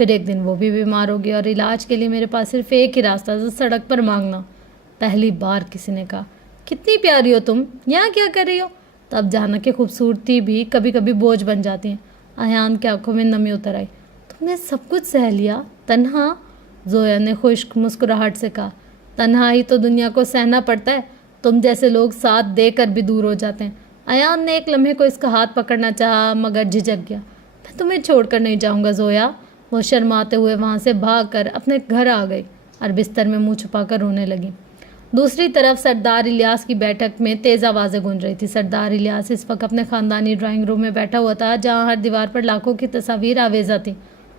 پھر ایک دن وہ بھی بیمار ہو گئی اور علاج کے لیے میرے پاس صرف ایک ہی راستہ تھا، سڑک پر مانگنا۔ پہلی بار کسی نے کہا، کتنی پیاری ہو تم، یہاں کیا کر رہی ہو؟ تب جانا کہ خوبصورتی بھی کبھی کبھی بوجھ بن جاتی ہیں۔ ایان کی آنکھوں میں نمی اتر آئی۔ تم نے سب کچھ سہ لیا، تنہا؟ زویا نے خشک مسکراہٹ سے کہا، تنہا ہی تو دنیا کو سہنا پڑتا ہے، تم جیسے لوگ ساتھ دے کر بھی دور ہو جاتے ہیں۔ ایان نے ایک لمحے کو اس کا ہاتھ پکڑنا چاہا مگر جھجک گیا۔ میں تمہیں چھوڑ کر نہیں جاؤں گا زویا۔ وہ شرماتے ہوئے وہاں سے بھاگ کر اپنے گھر آ گئی اور بستر میں منہ چھپا کر رونے لگی۔ دوسری طرف سردار الیاس کی بیٹھک میں تیز آوازیں گونج رہی تھی۔ سردار الیاس اس وقت اپنے خاندانی ڈرائنگ روم میں بیٹھا ہوا تھا جہاں ہر دیوار پر لاکھوں کی تصاویر آویزہ تھیں۔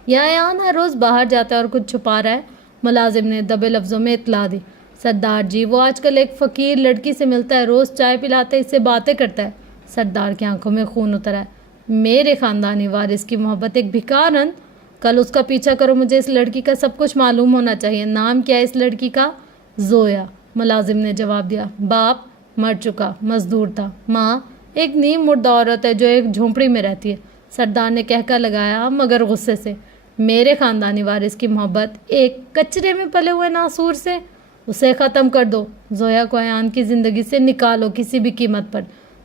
یہ ایان ہر روز باہر جاتا ہے اور کچھ چھپا رہا ہے، ملازم نے دبے لفظوں میں اطلاع دی۔ سردار جی، وہ آج کل ایک فقیر لڑکی سے ملتا ہے، روز چائے پلاتے اس سے باتیں کرتا ہے۔ سردار کی آنکھوں میں خون اترا ہے۔ میرے خاندانی وارث کی محبت ایک بھکارن؟ کل اس کا پیچھا کرو، مجھے اس لڑکی کا سب کچھ معلوم ہونا چاہیے۔ نام کیا ہے اس لڑکی کا؟ زویا، ملازم نے جواب دیا۔ باپ مر چکا، مزدور تھا۔ ماں ایک نیم مردہ عورت ہے جو ایک جھونپڑی میں رہتی ہے۔ سردار نے کہہ کر لگایا مگر غصے سے، میرے خاندانی وارث کی محبت ایک کچرے میں پلے ہوئے ناسور سے؟ اسے ختم کر دو، زویا کو ایان کی زندگی سے نکالو کسی بھی قیمت پر۔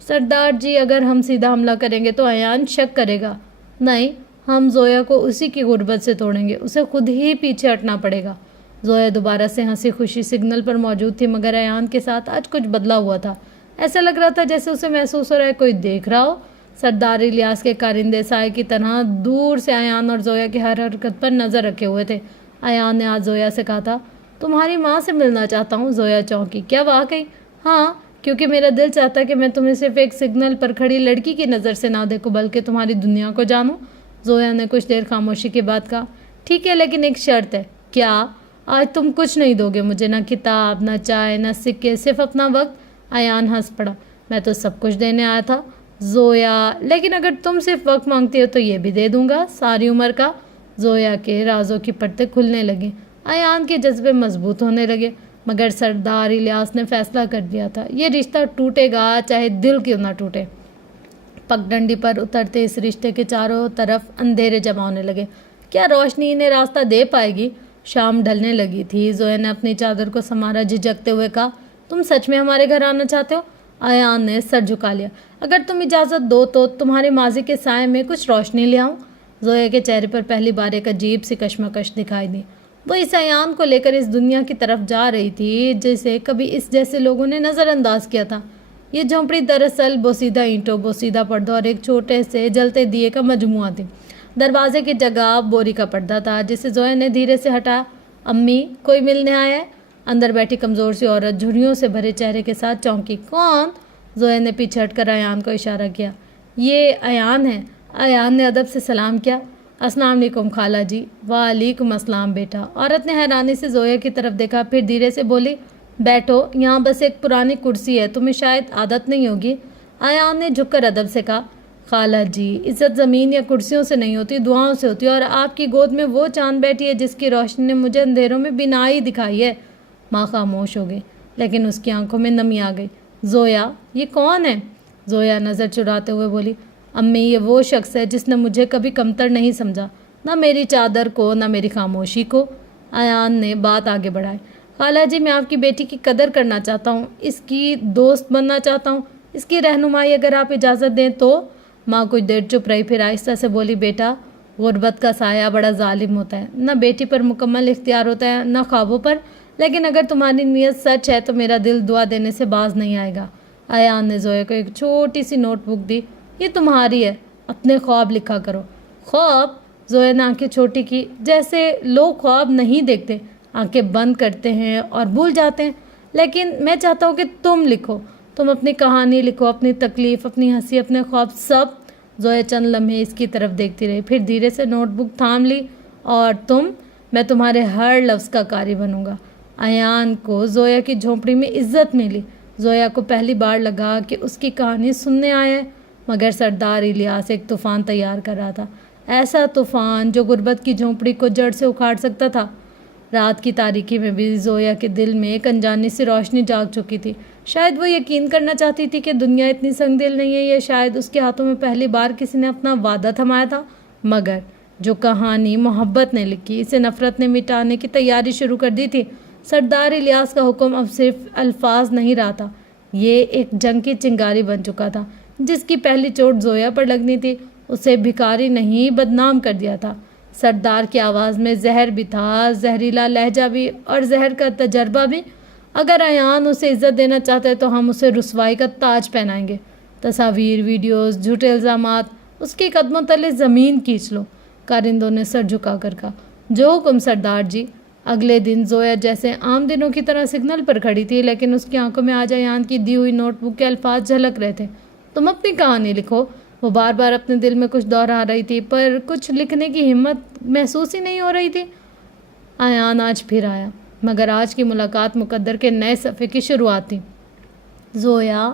سردار جی، اگر ہم سیدھا حملہ کریں گے تو ایان شک کرے گا۔ نہیں، ہم زویا کو اسی کی غربت سے توڑیں گے، اسے خود ہی پیچھے ہٹنا پڑے گا۔ زویا دوبارہ سے ہنسی خوشی سگنل پر موجود تھی مگر ایان کے ساتھ آج کچھ بدلا ہوا تھا۔ ایسا لگ رہا تھا جیسے اسے محسوس ہو رہا ہے کوئی دیکھ رہا ہو۔ سردار الیاس کے کارندے سائے کی طرح دور سے ایان اور زویا کی ہر حرکت پر نظر رکھے ہوئے تھے۔ ایان نے آج زویا سے کہا تھا، تمہاری ماں سے ملنا چاہتا ہوں۔ زویا چونکی۔ کیا واقعی؟ ہاں، کیونکہ میرا دل چاہتا ہے کہ میں تمہیں صرف ایک سگنل پر کھڑی لڑکی کی نظر سے نہ دیکھوں بلکہ تمہاری دنیا کو جانوں۔ زویا نے کچھ دیر خاموشی کے بعد کہا، ٹھیک ہے، لیکن ایک شرط ہے۔ کیا؟ آج تم کچھ نہیں دو گے مجھے، نہ کتاب، نہ چائے، نہ سکے، صرف اپنا وقت۔ ایان ہنس پڑا۔ میں تو سب کچھ دینے آیا تھا زویا، لیکن اگر تم صرف وقت مانگتی ہو تو یہ بھی دے دوں گا، ساری عمر کا۔ زویا کے رازوں کی پرتیں کھلنے لگیں، ایان کے جذبے مضبوط ہونے لگے، مگر سردار الیاس نے فیصلہ کر دیا تھا، یہ رشتہ ٹوٹے گا چاہے دل کیوں نہ ٹوٹے۔ پگڈنڈی پر اترتے اس رشتے کے چاروں طرف اندھیرے جمع ہونے لگے۔ کیا روشنی انہیں راستہ دے پائے گی؟ شام ڈھلنے لگی تھی۔ زویا نے اپنی چادر کو سنوارا، جھجکتے ہوئے کہا، تم سچ میں ہمارے گھر آنا چاہتے ہو؟ ایان نے سر جھکا لیا۔ اگر تم اجازت دو تو تمہارے ماضی کے سائے میں کچھ روشنی لے آؤں۔ زویا کے چہرے پر پہلی بار ایک عجیب سی کشمکش دکھائی دی۔ وہ اس ایان کو لے کر اس دنیا کی طرف جا رہی تھی جسے کبھی اس جیسے لوگوں نے نظر انداز کیا تھا۔ یہ جھونپڑی دراصل بوسیدہ اینٹوں، بوسیدہ پردوں اور ایک چھوٹے سے جلتے دیے کا مجموعہ تھی۔ دروازے کی جگہ بوری کا پردہ تھا جسے زویا نے دھیرے سے ہٹایا۔ امی، کوئی ملنے آیا ہے؟ اندر بیٹھی کمزور سی عورت جھریوں سے بھرے چہرے کے ساتھ چونکی۔ کون؟ زویا نے پیچھے ہٹ کر ایان کو اشارہ کیا۔ یہ ایان ہے۔ ایان نے ادب سے سلام کیا۔ السلام علیکم خالہ جی۔ وعلیکم السلام بیٹا۔ عورت نے حیرانی سے زویا کی طرف دیکھا، پھر دھیرے سے بولی، بیٹھو، یہاں بس ایک پرانی کرسی ہے، تمہیں شاید عادت نہیں ہوگی۔ ایان نے جھک کر ادب سے کہا، خالہ جی، عزت زمین یا کرسیوں سے نہیں ہوتی، دعاؤں سے ہوتی ہے، اور آپ کی گود میں وہ چاند بیٹھی ہے جس کی روشنی نے مجھے اندھیروں میں بینائی دکھائی ہے۔ ماں خاموش ہو گئی، لیکن اس کی آنکھوں میں نمی آ گئی۔ زویا، یہ کون ہے؟ زویا نظر چراتے ہوئے بولی، امی، یہ وہ شخص ہے جس نے مجھے کبھی کمتر نہیں سمجھا، نہ میری چادر کو، نہ میری خاموشی کو۔ ایان نے بات آگے بڑھائی، خالہ جی، میں آپ کی بیٹی کی قدر کرنا چاہتا ہوں، اس کی دوست بننا چاہتا ہوں، اس کی رہنمائی اگر آپ اجازت دیں تو۔ ماں کچھ دیر چپ رہی، پھر آہستہ سے بولی، بیٹا، غربت کا سایہ بڑا ظالم ہوتا ہے، نہ بیٹی پر مکمل اختیار ہوتا ہے نہ خوابوں پر، لیکن اگر تمہاری نیت سچ ہے تو میرا دل دعا دینے سے باز نہیں آئے گا۔ ایان نے زویا کو ایک چھوٹی سی نوٹ بک دی، یہ تمہاری ہے، اپنے خواب لکھا کرو۔ خواب؟ زویا نے آنکھیں چھوٹی کی، جیسے لوگ خواب نہیں دیکھتے، آنکھیں بند کرتے ہیں اور بھول جاتے ہیں، لیکن میں چاہتا ہوں کہ تم لکھو، تم اپنی کہانی لکھو، اپنی تکلیف، اپنی ہنسی، اپنے خواب، سب۔ زویا چند لمحے اس کی طرف دیکھتی رہی، پھر دھیرے سے نوٹ بک تھام لی۔ اور تم؟ میں تمہارے ہر لفظ کا قاری بنوں گا۔ ایان کو زویا کی جھونپڑی میں عزت ملی۔ زویا کو پہلی بار لگا کہ اس کی کہانی سننے آیا ہے، مگر سردار الیاس ایک طوفان تیار کر رہا تھا، ایسا طوفان جو غربت کی جھونپڑی کو جڑ سے اکھاڑ سکتا تھا۔ رات کی تاریکی میں بھی زویا کے دل میں ایک انجانی سی روشنی جاگ چکی تھی۔ شاید وہ یقین کرنا چاہتی تھی کہ دنیا اتنی سنگ دل نہیں ہے، یا شاید اس کے ہاتھوں میں پہلی بار کسی نے اپنا وعدہ تھمایا تھا، مگر جو کہانی محبت نے لکھی اسے نفرت نے مٹانے کی تیاری شروع کر دی تھی۔ سردار الیاس کا حکم اب صرف الفاظ نہیں رہا تھا، یہ ایک جنگ کی چنگاری بن چکا تھا۔ جس کی پہلی چوٹ زویا پر لگنی تھی اسے بھکاری نہیں بدنام کر دیا تھا۔ سردار کی آواز میں زہر بھی تھا، زہریلا لہجہ بھی اور زہر کا تجربہ بھی۔ اگر ایان اسے عزت دینا چاہتے تو ہم اسے رسوائی کا تاج پہنائیں گے۔ تصاویر، ویڈیوز، جھوٹے الزامات، اس کے قدموں تلے زمین کھینچ لو۔ کارندوں نے سر جھکا کر کہا، جو حکم سردار جی۔ اگلے دن زویا جیسے عام دنوں کی طرح سگنل پر کھڑی تھی، لیکن اس کی آنکھوں میں آج ایان کی دی ہوئی نوٹ بک کے الفاظ جھلک رہے تھے۔ تم اپنی کہانی لکھو۔ وہ بار بار اپنے دل میں کچھ دوہرا رہی تھی، پر کچھ لکھنے کی ہمت محسوس ہی نہیں ہو رہی تھی۔ ایان آج پھر آیا، مگر آج کی ملاقات مقدر کے نئے صفحے کی شروعات تھی۔ زویا،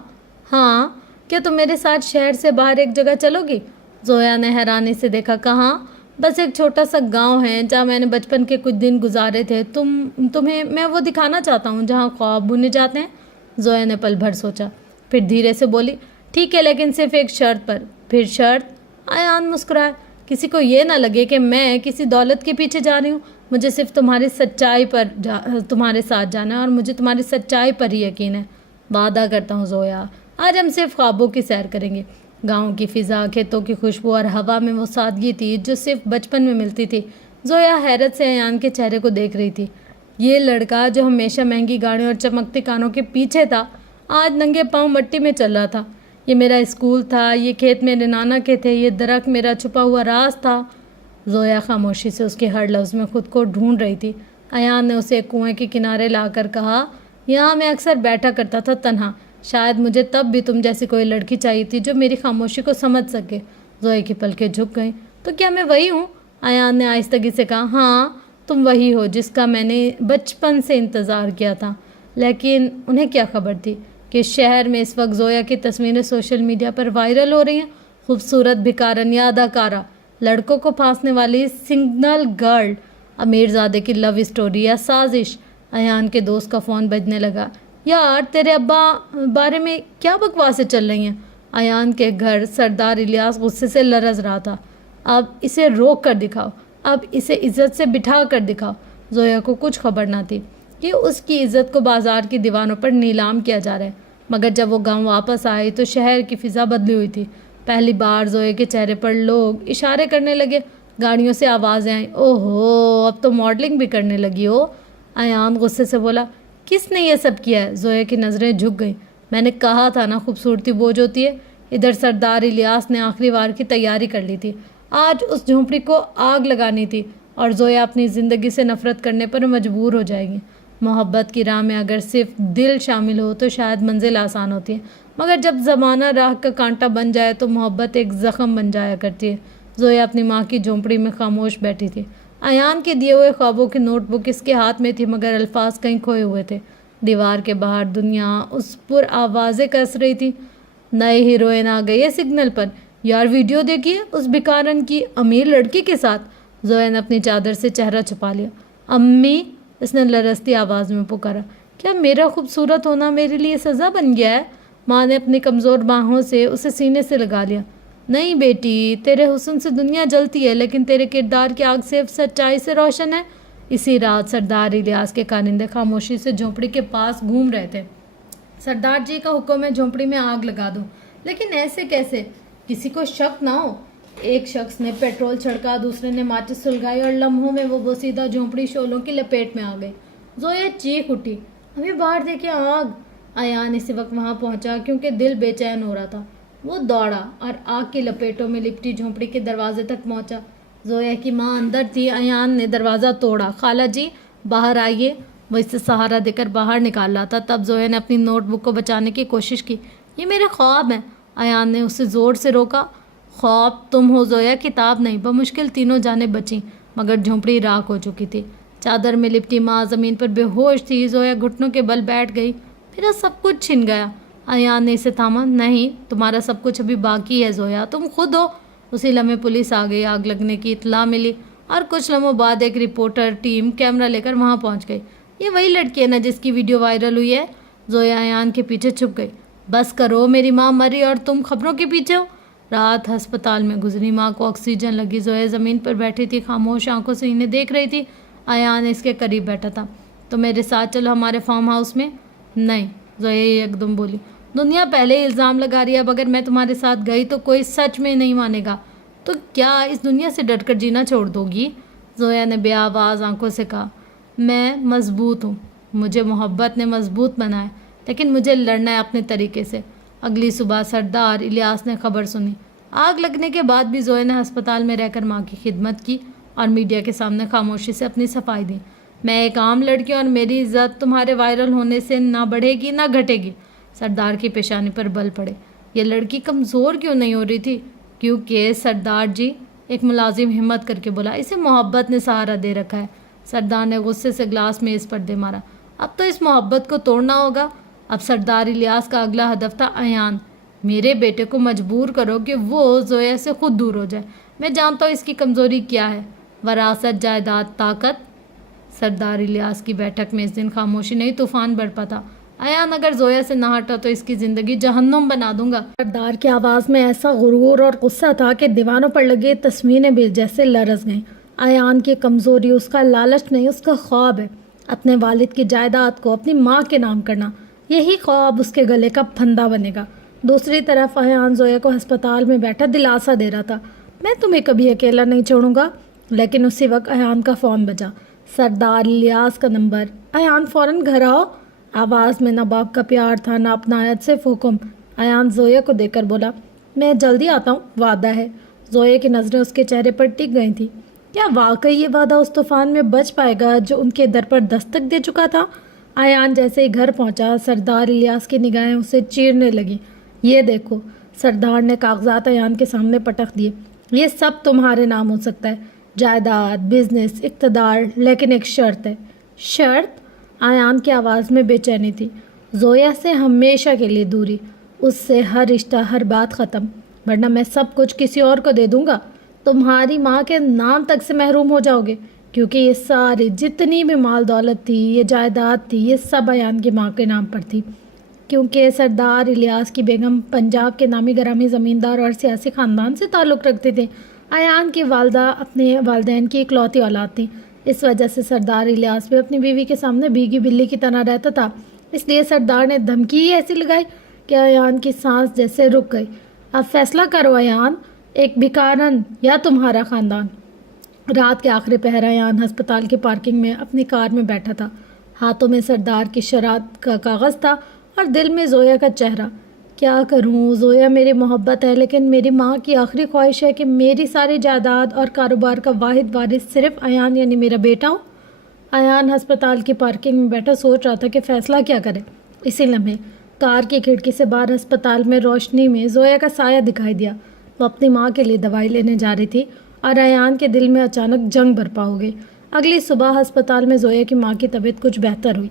ہاں، کیا تم میرے ساتھ شہر سے باہر ایک جگہ چلو گی؟ زویا نے حیرانی سے دیکھا۔ کہاں؟ بس ایک چھوٹا سا گاؤں ہے جہاں میں نے بچپن کے کچھ دن گزارے تھے۔ تمہیں میں وہ دکھانا چاہتا ہوں جہاں خواب بنے جاتے ہیں۔ زویا نے پل بھر سوچا، پھر دھیرے سے بولی، ٹھیک ہے، لیکن صرف ایک شرط پر۔ پھر شرط؟ ایان مسکرایا۔ کسی کو یہ نہ لگے کہ میں کسی دولت کے پیچھے جا رہی ہوں۔ مجھے صرف تمہاری سچائی پر تمہارے ساتھ جانا ہے، اور مجھے تمہاری سچائی پر ہی یقین ہے۔ وعدہ کرتا ہوں زویا، آج ہم صرف خوابوں کی سیر کریں گے۔ گاؤں کی فضا، کھیتوں کی خوشبو اور ہوا میں وہ سادگی تھی جو صرف بچپن میں ملتی تھی۔ زویا حیرت سے ایان کے چہرے کو دیکھ رہی تھی۔ یہ لڑکا جو ہمیشہ مہنگی گاڑیوں اور چمکتی کانوں کے پیچھے تھا، آج ننگے پاؤں مٹی میں چل رہا تھا۔ یہ میرا اسکول تھا، یہ کھیت میرے نانا کے تھے، یہ درخت میرا چھپا ہوا راز تھا۔ زویا خاموشی سے اس کے ہر لفظ میں خود کو ڈھونڈ رہی تھی۔ ایان نے اسے ایک کنویں کے کنارے لا کر کہا، یہاں میں اکثر بیٹھا کرتا تھا تنہا۔ شاید مجھے تب بھی تم جیسی کوئی لڑکی چاہیے تھی جو میری خاموشی کو سمجھ سکے۔ زویا کی پلکیں جھک گئیں۔ تو کیا میں وہی ہوں؟ ایان نے آہستگی سے کہا، ہاں، تم وہی ہو جس کا میں نے بچپن سے انتظار کیا تھا۔ لیکن انہیں کیا خبر تھی کہ شہر میں اس وقت زویا کی تصویریں سوشل میڈیا پر وائرل ہو رہی ہیں۔ خوبصورت بھکارن یا اداکارہ، لڑکوں کو پھانسنے والی سنگنل گرل، امیر زادے کی لو اسٹوری یا سازش۔ ایان کے دوست کا فون بجنے لگا۔ یار، تیرے ابا بارے میں کیا بکواسیں چل رہی ہیں؟ ایان کے گھر سردار الیاس غصے سے لرز رہا تھا۔ اب اسے روک کر دکھاؤ، اب اسے عزت سے بٹھا کر دکھاؤ۔ زویا کو کچھ خبر نہ تھی کہ اس کی عزت کو بازار کی دیواروں پر نیلام کیا جا رہا ہے۔ مگر جب وہ گاؤں واپس آئی تو شہر کی فضا بدلی ہوئی تھی۔ پہلی بار زویا کے چہرے پر لوگ اشارے کرنے لگے، گاڑیوں سے آوازیں آئیں، اوہ ہو، اب تو ماڈلنگ بھی کرنے لگی ہو۔ ایان غصے سے بولا، کس نے یہ سب کیا ہے؟ زویا کی نظریں جھک گئیں۔ میں نے کہا تھا نا، خوبصورتی بوجھ ہوتی ہے۔ ادھر سردار الیاس نے آخری وار کی تیاری کر لی تھی۔ آج اس جھونپڑی کو آگ لگانی تھی، اور زویا اپنی زندگی سے نفرت کرنے پر مجبور ہو جائے گی۔ محبت کی راہ میں اگر صرف دل شامل ہو تو شاید منزل آسان ہوتی ہے، مگر جب زمانہ راہ کا کانٹا بن جائے تو محبت ایک زخم بن جایا کرتی ہے۔ زویا اپنی ماں کی جھونپڑی میں خاموش بیٹھی تھی۔ ایان کے دیے ہوئے خوابوں کی نوٹ بک اس کے ہاتھ میں تھی، مگر الفاظ کہیں کھوئے ہوئے تھے۔ دیوار کے باہر دنیا اس پر آوازیں کس رہی تھی۔ نئے ہیروئن آ گئی ہے سگنل پر، یار ویڈیو دیکھیے اس بھکارن کی امیر لڑکی کے ساتھ۔ زویا نے اپنی چادر سے چہرہ چھپا لیا۔ امی، اس نے لرزتی آواز میں پکارا، کیا میرا خوبصورت ہونا میرے لیے سزا بن گیا ہے؟ ماں نے اپنی کمزور باہوں سے اسے سینے سے لگا لیا۔ نہیں بیٹی، تیرے حسن سے دنیا جلتی ہے، لیکن تیرے کردار کی آگ صرف سچائی سے روشن ہے۔ اسی رات سردار الیاس کے کارندے خاموشی سے جھونپڑی کے پاس گھوم رہے تھے۔ سردار جی کا حکم ہے جھونپڑی میں آگ لگا دو، لیکن ایسے کیسے؟ کسی کو شک نہ ہو۔ ایک شخص نے پیٹرول چھڑکا، دوسرے نے ماچس سلگائی، اور لمحوں میں وہ بوسیدہ جھونپڑی شعلوں کی لپیٹ میں آ گئی۔ زویا چیخ اٹھی، ہمیں باہر دیکھیں، آگ! ایان اسی وقت وہاں پہنچا کیونکہ دل بے چین ہو رہا تھا۔ وہ دوڑا اور آگ کی لپیٹوں میں لپٹی جھونپڑی کے دروازے تک پہنچا۔ زویا کی ماں اندر تھی۔ ایان نے دروازہ توڑا، خالہ جی باہر آئیے۔ وہ اسے سہارا دے کر باہر نکال رہا تھا، تب زویا نے اپنی نوٹ بک کو بچانے کی کوشش کی۔ یہ میرے خواب ہیں۔ ایان نے اسے زور سے روکا۔ خواب تم ہو زویا، کتاب نہیں۔ بمشکل تینوں جانیں بچیں، مگر جھونپڑی راکھ ہو چکی تھی۔ چادر میں لپٹی ماں زمین پر بے ہوش تھی۔ زویا گھٹنوں کے بل بیٹھ گئی۔ میرا سب کچھ چھن گیا۔ ایان نے اسے تھاما۔ نہیں، تمہارا سب کچھ ابھی باقی ہے زویا، تم خود ہو۔ اسی لمحے پولیس آ گئی۔ آگ لگنے کی اطلاع ملی اور کچھ لمحوں بعد ایک رپورٹر ٹیم کیمرہ لے کر وہاں پہنچ گئی۔ یہ وہی لڑکی ہے نا جس کی ویڈیو وائرل ہوئی ہے؟ زویا ایان کے پیچھے چھپ گئی۔ بس کرو، میری ماں مری اور تم خبروں کے پیچھے ہو؟ رات ہسپتال میں گزری، ماں کو آکسیجن لگی۔ زویا زمین پر بیٹھی تھی، خاموش آنکھوں سے انہیں دیکھ رہی تھی۔ ایان اس کے قریب بیٹھا تھا۔ تو میرے ساتھ چلو ہمارے فارم ہاؤس میں۔ نہیں، زویا ایک دم بولی، دنیا پہلے ہی الزام لگا رہی ہے، اب اگر میں تمہارے ساتھ گئی تو کوئی سچ میں نہیں مانے گا، تو کیا اس دنیا سے ڈٹ کر جینا چھوڑ دو گی؟ زویا نے بے آواز آنکھوں سے کہا، میں مضبوط ہوں، مجھے محبت نے مضبوط بنایا، لیکن مجھے لڑنا ہے اپنے طریقے سے۔ اگلی صبح سردار الیاس نے خبر سنی۔ آگ لگنے کے بعد بھی زویا نے ہسپتال میں رہ کر ماں کی خدمت کی اور میڈیا کے سامنے خاموشی سے اپنی صفائی دی۔ میں ایک عام لڑکی اور میری عزت تمہارے وائرل ہونے سے نہ بڑھے گی نہ گھٹے گی۔ سردار کی پیشانی پر بل پڑے۔ یہ لڑکی کمزور کیوں نہیں ہو رہی تھی؟ کیونکہ سردار جی، ایک ملازم ہمت کر کے بولا، اسے محبت نے سہارا دے رکھا ہے۔ سردار نے غصے سے گلاس میز پر دے مارا۔ اب تو اس محبت کو توڑنا ہوگا۔ اب سردار الیاس کا اگلا ہدف تھا ایان۔ میرے بیٹے کو مجبور کرو کہ وہ زویا سے خود دور ہو جائے۔ میں جانتا ہوں اس کی کمزوری کیا ہے، وراثت، جائیداد، طاقت۔ سردار الیاس کی بیٹھک میں اس دن خاموشی نہیں، طوفان برپا تھا۔ ایان اگر زویا سے نہ ہٹا تو اس کی زندگی جہنم بنا دوں گا۔ سردار کی آواز میں ایسا غرور اور غصہ تھا کہ دیواروں پر لگے تصویریں بھی جیسے لرز گئیں۔ ایان کی کمزوری اس کا لالچ نہیں، اس کا خواب ہے، اپنے والد کی جائیداد کو اپنی ماں کے نام کرنا۔ یہی خواب اس کے گلے کا پھندا بنے گا۔ دوسری طرف ایان زویا کو ہسپتال میں بیٹھا دلاسا دے رہا تھا، میں تمہیں کبھی اکیلا نہیں چھوڑوں گا۔ لیکن اسی وقت ایان کا فون بجا، سردار الیاس کا نمبر۔ ایان فوراً گھر آؤ۔ آواز میں نہ باپ کا پیار تھا نہ اپنائیت، صرف حکم۔ ایان زویا کو دیکھ کر بولا، میں جلدی آتا ہوں، وعدہ ہے۔ زویا کی نظریں اس کے چہرے پر ٹک گئی تھیں۔ کیا واقعی یہ وعدہ اس طوفان میں بچ پائے گا جو ان کے در پر دستک دے چکا تھا؟ ایان جیسے ہی گھر پہنچا، سردار الیاس کی نگاہیں اسے چیرنے لگیں۔ یہ دیکھو، سردار نے کاغذات ایان کے سامنے پٹک دیے، یہ سب تمہارے نام ہو سکتا ہے، جائیداد، بزنس، اقتدار، لیکن ایک شرط ہے۔ شرط؟ ایان کی آواز میں بے چینی تھی۔ زویا سے ہمیشہ کے لیے دوری، اس سے ہر رشتہ، ہر بات ختم، ورنہ میں سب کچھ کسی اور کو دے دوں گا۔ تمہاری ماں کے نام تک سے محروم ہو جاؤ گے، کیونکہ یہ ساری جتنی بھی مال دولت تھی، یہ جائیداد تھی، یہ سب ایان کی ماں کے نام پر تھی، کیونکہ سردار الیاس کی بیگم پنجاب کے نامی گرامی زمیندار اور سیاسی خاندان سے تعلق رکھتے تھے۔ ایان کی والدہ اپنے والدین کی اکلوتی اولاد تھی، اس وجہ سے سردار الیاس بھی اپنی بیوی کے سامنے بھیگی بلی کی طرح رہتا تھا۔ اس لیے سردار نے دھمکی ہی ایسی لگائی کہ ایان کی سانس جیسے رک گئی۔ اب فیصلہ کرو ایان، ایک بھکارن یا تمہارا خاندان۔ رات کے آخری پہر ایان ہسپتال کی پارکنگ میں اپنی کار میں بیٹھا تھا، ہاتھوں میں سردار کی شراکت کا کاغذ تھا اور دل میں زویا کا چہرہ۔ کیا کروں؟ زویا میری محبت ہے، لیکن میری ماں کی آخری خواہش ہے کہ میری ساری جائیداد اور کاروبار کا واحد وارث صرف ایان یعنی میرا بیٹا ہو۔ ایان ہسپتال کی پارکنگ میں بیٹھا سوچ رہا تھا کہ فیصلہ کیا کرے۔ اسی لمحے کار کی کھڑکی سے باہر ہسپتال میں روشنی میں زویا کا سایہ دکھائی دیا۔ وہ اپنی ماں کے لیے دوائی لینے جا رہی تھی اور ایان کے دل میں اچانک جنگ برپا ہو گئی۔ اگلی صبح ہسپتال میں زویا کی ماں کی طبیعت کچھ بہتر ہوئی۔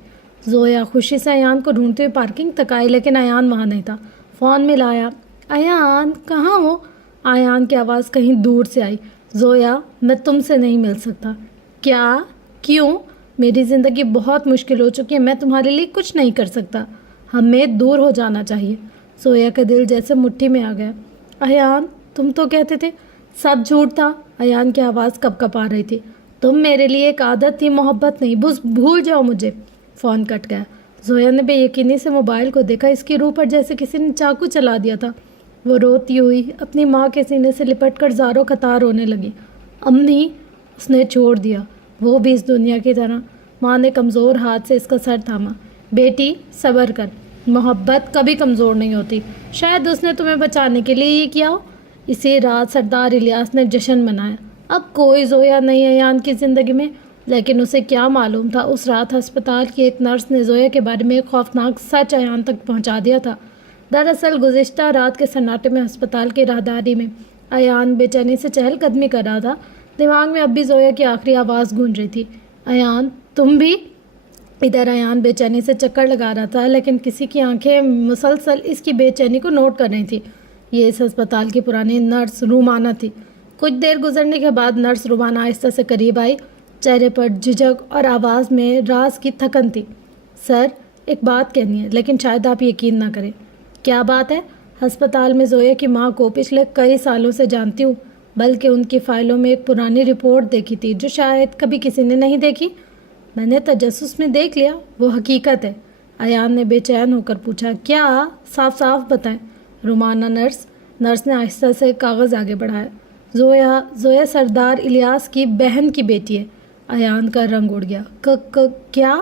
زویا خوشی سے ایان کو ڈھونڈتے ہوئے پارکنگ تک آئی، لیکن ایان وہاں نہیں تھا۔ فون ملایا، ایان کہاں ہو؟ ایان کی آواز کہیں دور سے آئی، زویا میں تم سے نہیں مل سکتا۔ کیا؟ کیوں؟ میری زندگی بہت مشکل ہو چکی ہے، میں تمہارے لیے کچھ نہیں کر سکتا، ہمیں دور ہو جانا چاہیے۔ زویا کا دل جیسے مٹھی میں آ گیا۔ ایان تم تو کہتے تھے سب جھوٹ تھا۔ ایان کی آواز کپ کپ آ رہی تھی، تم میرے لیے ایک عادت تھی، محبت نہیں، بس بھول جاؤ مجھے۔ فون کٹ گیا۔ زویا نے بے یقینی سے موبائل کو دیکھا، اس کی روح پر جیسے کسی نے چاقو چلا دیا تھا۔ وہ روتی ہوئی اپنی ماں کے سینے سے لپٹ کر زاروں قطار رونے لگی۔ امی، اس نے چھوڑ دیا، وہ بھی اس دنیا کی طرح۔ ماں نے کمزور ہاتھ سے اس کا سر تھاما۔ بیٹی صبر کر، محبت کبھی کمزور نہیں ہوتی، شاید اس نے تمہیں بچانے کے لیے یہ کیا ہو۔ اسی رات سردار الیاس نے جشن منایا۔ اب کوئی زویا نہیں ایان کی زندگی میں، لیکن اسے کیا معلوم تھا اس رات ہسپتال کی ایک نرس نے زویا کے بارے میں ایک خوفناک سچ ایان تک پہنچا دیا تھا۔ دراصل گزشتہ رات کے سناٹے میں ہسپتال کی راہداری میں ایان بے چینی سے چہل قدمی کر رہا تھا۔ دماغ میں اب بھی زویا کی آخری آواز گونج رہی تھی، ایان تم بھی؟ ادھر ایان بے چینی سے چکر لگا رہا تھا، لیکن کسی کی آنکھیں مسلسل اس کی بے چینی کو نوٹ کر رہی تھی۔ یہ اس ہسپتال کی پرانی نرس رومانہ تھی۔ کچھ دیر گزرنے کے بعد نرس رومانہ آہستہ سے قریب آئی، چہرے پر جھجک اور آواز میں راز کی تھکن تھی۔ سر، ایک بات کہنی ہے، لیکن شاید آپ یقین نہ کریں۔ کیا بات ہے؟ ہسپتال میں زویا کی ماں کو پچھلے کئی سالوں سے جانتی ہوں، بلکہ ان کی فائلوں میں ایک پرانی رپورٹ دیکھی تھی جو شاید کبھی کسی نے نہیں دیکھی۔ میں نے تجسس میں دیکھ لیا، وہ حقیقت ہے۔ ایان نے بے چین ہو کر پوچھا۔ کیا؟ صاف صاف بتائیں۔ رومانہ نرس نے آہستہ سے کاغذ آگے بڑھایا۔ زویا سردار الیاس کی بہن کی بیٹی ہے۔ ایان کا رنگ اڑ گیا۔ کیا؟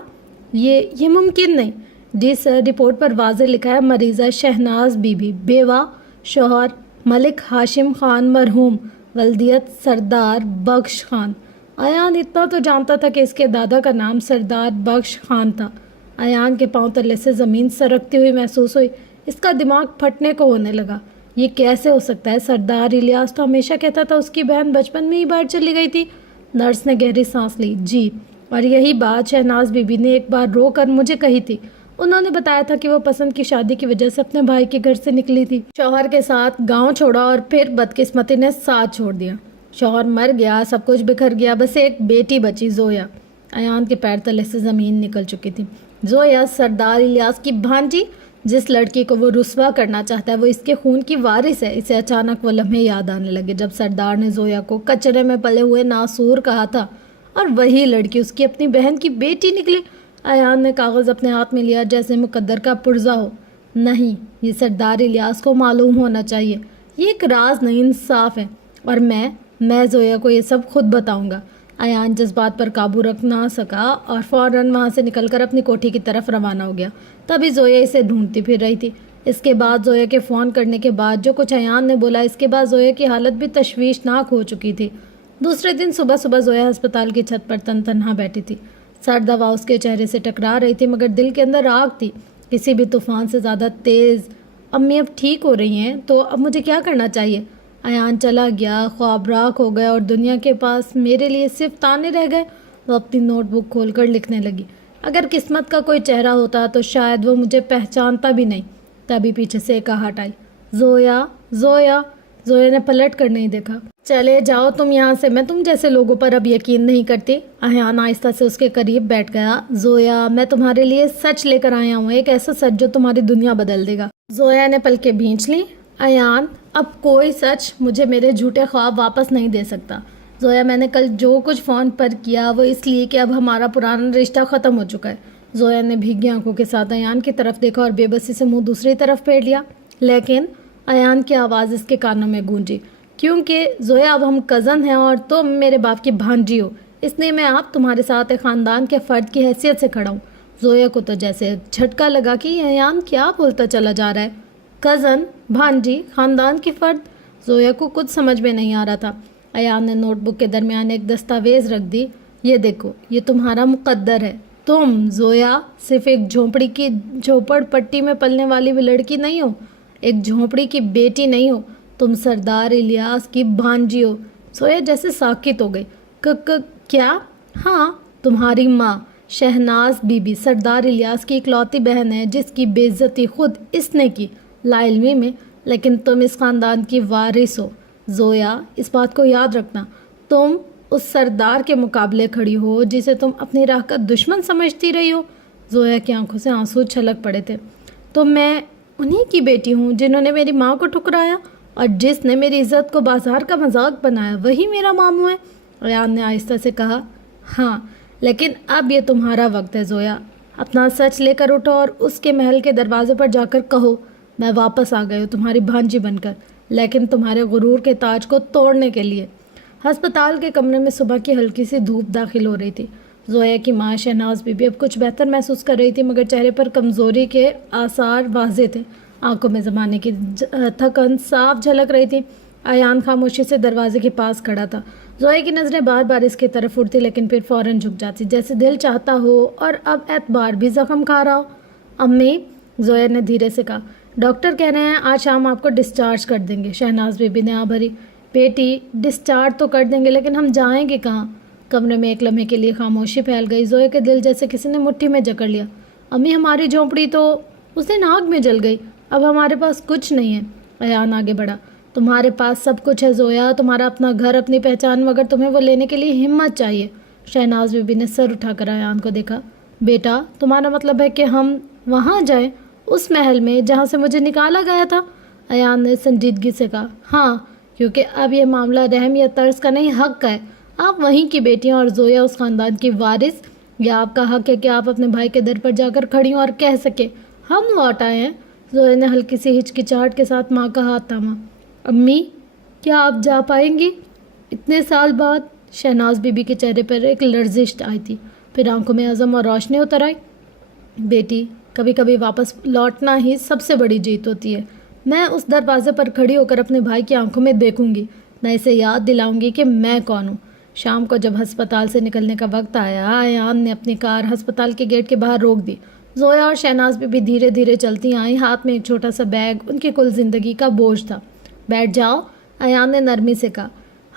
یہ ممکن نہیں۔ جی سر، رپورٹ پر واضح لکھا ہے مریضہ شہناز بی بی، بیوہ شوہر ملک ہاشم خان مرحوم، ولدیت سردار بخش خان۔ ایان اتنا تو جانتا تھا کہ اس کے دادا کا نام سردار بخش خان تھا۔ ایان کے پاؤں تلے سے زمین سرکتی ہوئی محسوس ہوئی۔ اس کا دماغ پھٹنے کو ہونے لگا۔ یہ کیسے ہو سکتا ہے؟ سردار الیاس تو ہمیشہ کہتا تھا اس کی بہن بچپن میں ہی باہر چلی گئی تھی۔ نرس نے گہری سانس لی۔ جی، اور یہی بات شہناز بی بی نے ایک بار رو کر مجھے کہی تھی۔ انہوں نے بتایا تھا کہ وہ پسند کی شادی کی وجہ سے اپنے بھائی کے گھر سے نکلی تھی، شوہر کے ساتھ گاؤں چھوڑا اور پھر بدقسمتی نے ساتھ چھوڑ دیا۔ شوہر مر گیا، سب کچھ بکھر گیا، بس ایک بیٹی بچی، زویا۔ ایان کے پیر تلے سے زمین نکل چکی تھی۔ زویا سردار الیاس کی بھانجی، جس لڑکی کو وہ رسوا کرنا چاہتا ہے وہ اس کے خون کی وارث ہے۔ اسے اچانک وہ لمحے یاد آنے لگے جب سردار نے زویا کو کچرے میں پلے ہوئے ناسور کہا تھا، اور وہی لڑکی اس کی اپنی بہن کی بیٹی نکلی۔ ایان نے کاغذ اپنے ہاتھ میں لیا جیسے مقدر کا پرزہ ہو۔ نہیں، یہ سردار الیاس کو معلوم ہونا چاہیے۔ یہ ایک راز نہیں، انصاف ہے، اور میں زویا کو یہ سب خود بتاؤں گا۔ ایان جذبات پر قابو رکھ نہ سکا اور فوراً وہاں سے نکل کر اپنی کوٹھی کی طرف روانہ ہو گیا۔ تبھی زویا اسے ڈھونڈتی پھر رہی تھی۔ اس کے بعد زویا کے فون کرنے کے بعد جو کچھ ایان نے بولا، اس کے بعد زویا کی حالت بھی تشویشناک ہو چکی تھی۔ دوسرے دن صبح زویا ہسپتال کی چھت پر تنہا بیٹھی تھی۔ سرد ہوا اس کے چہرے سے ٹکرا رہی تھی، مگر دل کے اندر آگ تھی، کسی بھی طوفان سے زیادہ تیز۔ امی اب ٹھیک ہو رہی ہیں تو اب مجھے کیا کرنا چاہیے؟ ایان چلا گیا، خواب راک ہو گیا اور دنیا کے پاس میرے لیے صرف تانے رہ گئے۔ وہ اپنی نوٹ بک کھول کر لکھنے لگی۔ اگر قسمت کا کوئی چہرہ ہوتا تو شاید وہ مجھے پہچانتا بھی نہیں۔ تبھی پیچھے سے ایک آہٹ آئی، زویا۔ زویا نے پلٹ کر نہیں دیکھا۔ چلے جاؤ تم یہاں سے، میں تم جیسے لوگوں پر اب یقین نہیں کرتی۔ ایان آہستہ سے اس کے قریب بیٹھ گیا۔ زویا، میں تمہارے لیے سچ لے کر آیا ہوں، ایک ایسا سچ جو تمہاری دنیا بدل دے گا۔ زویا نے پلکیں بھینچ لیں۔ ایان، اب کوئی سچ مجھے میرے جھوٹے خواب واپس نہیں دے سکتا۔ زویا، میں نے کل جو کچھ فون پر کیا وہ اس لیے کہ اب ہمارا پرانا رشتہ ختم ہو چکا ہے۔ زویا نے بھیگی آنکھوں کے ساتھ ایان کی طرف دیکھا اور بے بسی سے منہ دوسری طرف پھیر لیا۔ لیکن ایان کی آواز اس کے کانوں میں گونجی، کیونکہ زویا اب ہم کزن ہیں اور تم میرے باپ کی بھانجی ہو، اس لیے میں اب تمہارے ساتھ ایک خاندان کے فرد کی حیثیت سے کھڑا ہوں۔ زویا کو تو جیسے جھٹکا لگا کہ یہ ایان کیا بولتا چلا جا رہا ہے۔ کزن، بھانجی، خاندان کی فرد، زویا کو کچھ سمجھ میں نہیں آ رہا تھا۔ ایان نے نوٹ بک کے درمیان ایک دستاویز رکھ دی۔ یہ دیکھو، یہ تمہارا مقدر ہے۔ تم، زویا، صرف ایک جھوپڑ پٹی میں پلنے والی بھی لڑکی نہیں ہو، ایک جھونپڑی کی بیٹی نہیں ہو، تم سردار الیاس کی بھانجی ہو۔ زویا جیسے ساکت ہو گئی۔ کیا؟ ہاں، تمہاری ماں شہناز بی بی سردار الیاس کی اکلوتی بہن ہے، جس کی بے عزتی خود اس نے کی، لا علمی میں، لیکن تم اس خاندان کی وارث ہو۔ زویا، اس بات کو یاد رکھنا، تم اس سردار کے مقابلے کھڑی ہو جسے تم اپنی راہ کا دشمن سمجھتی رہی ہو۔ زویا کی آنکھوں سے آنسو چھلک پڑے تھے۔ تو میں انہی کی بیٹی ہوں جنہوں نے میری ماں کو ٹھکرایا اور جس نے میری عزت کو بازار کا مذاق بنایا، وہی میرا ماموں ہے۔ ایان نے آہستہ سے کہا۔ ہاں، لیکن اب یہ تمہارا وقت ہے زویا، اپنا سچ لے کر اٹھو اور اس کے محل کے دروازے پر جا کر کہو، میں واپس آ گئی ہوں تمہاری بھانجی بن کر، لیکن تمہارے غرور کے تاج کو توڑنے کے لیے۔ ہسپتال کے کمرے میں صبح کی ہلکی سی دھوپ داخل ہو رہی تھی۔ زویا کی ماں شہناز بی بی اب کچھ بہتر محسوس کر رہی تھی، مگر چہرے پر کمزوری کے آثار واضح تھے، آنکھوں میں زمانے کی تھکن صاف جھلک رہی تھی۔ ایان خاموشی سے دروازے کے پاس کھڑا تھا۔ زویا کی نظریں بار بار اس کی طرف اٹھتی، لیکن پھر فوراً جھک جاتی، جیسے دل چاہتا ہو اور اب اعتبار بھی زخم کھا رہا ہو۔ امی، زویا نے دھیرے سے کہا، ڈاکٹر کہہ رہے ہیں آج شام آپ کو ڈسچارج کر دیں گے۔ شہناز بی بی نے آ بھری۔ بیٹی، ڈسچارج تو کر دیں گے، لیکن ہم جائیں گے کہاں؟ کمرے میں ایک لمحے کے لیے خاموشی پھیل گئی۔ زویا کے دل جیسے کسی نے مٹھی میں جکڑ لیا۔ امی، ہماری جھونپڑی تو اس دن آگ میں جل گئی، اب ہمارے پاس کچھ نہیں ہے۔ ایان آگے بڑھا۔ تمہارے پاس سب کچھ ہے زویا، تمہارا اپنا گھر، اپنی پہچان، مگر تمہیں وہ لینے کے لیے ہمت چاہیے۔ شہناز بی بی نے سر اٹھا کر ایان کو دیکھا۔ بیٹا، تمہارا مطلب ہے کہ ہم وہاں جائیں، اس محل میں جہاں سے مجھے نکالا گیا تھا؟ ایان نے سنجیدگی سے کہا۔ ہاں، کیونکہ اب یہ معاملہ رحم یا ترس کا نہیں، حق کا ہے۔ آپ وہیں کی بیٹیاں اور زویا اس خاندان کی وارث، یہ آپ کا حق ہے کہ آپ اپنے بھائی کے در پر جا کر کھڑی ہوں اور کہہ سکیں ہم لوٹ آئے ہیں۔ زویا نے ہلکی سی ہچکچاہٹ کے ساتھ ماں کا ہاتھ تھاما۔ امی، کیا آپ جا پائیں گی اتنے سال بعد؟ شہناز بی بی کے چہرے پر ایک لرزش آئی تھی، پھر آنکھوں میں عزم اور روشنی اتر آئی۔ بیٹی، کبھی کبھی واپس لوٹنا ہی سب سے بڑی جیت ہوتی ہے۔ میں اس دروازے پر کھڑی ہو کر اپنے بھائی کی آنکھوں میں دیکھوں گی، میں اسے یاد دلاؤں گی کہ میں کون ہوں۔ شام کو جب ہسپتال سے نکلنے کا وقت آیا، ایان نے اپنی کار ہسپتال کے گیٹ کے باہر روک دی۔ زویا اور شہناز بھی دھیرے دھیرے چلتی آئیں، ہاتھ میں ایک چھوٹا سا بیگ، ان کی کل زندگی کا بوجھ تھا۔ بیٹھ جاؤ، ایان نے نرمی سے کہا۔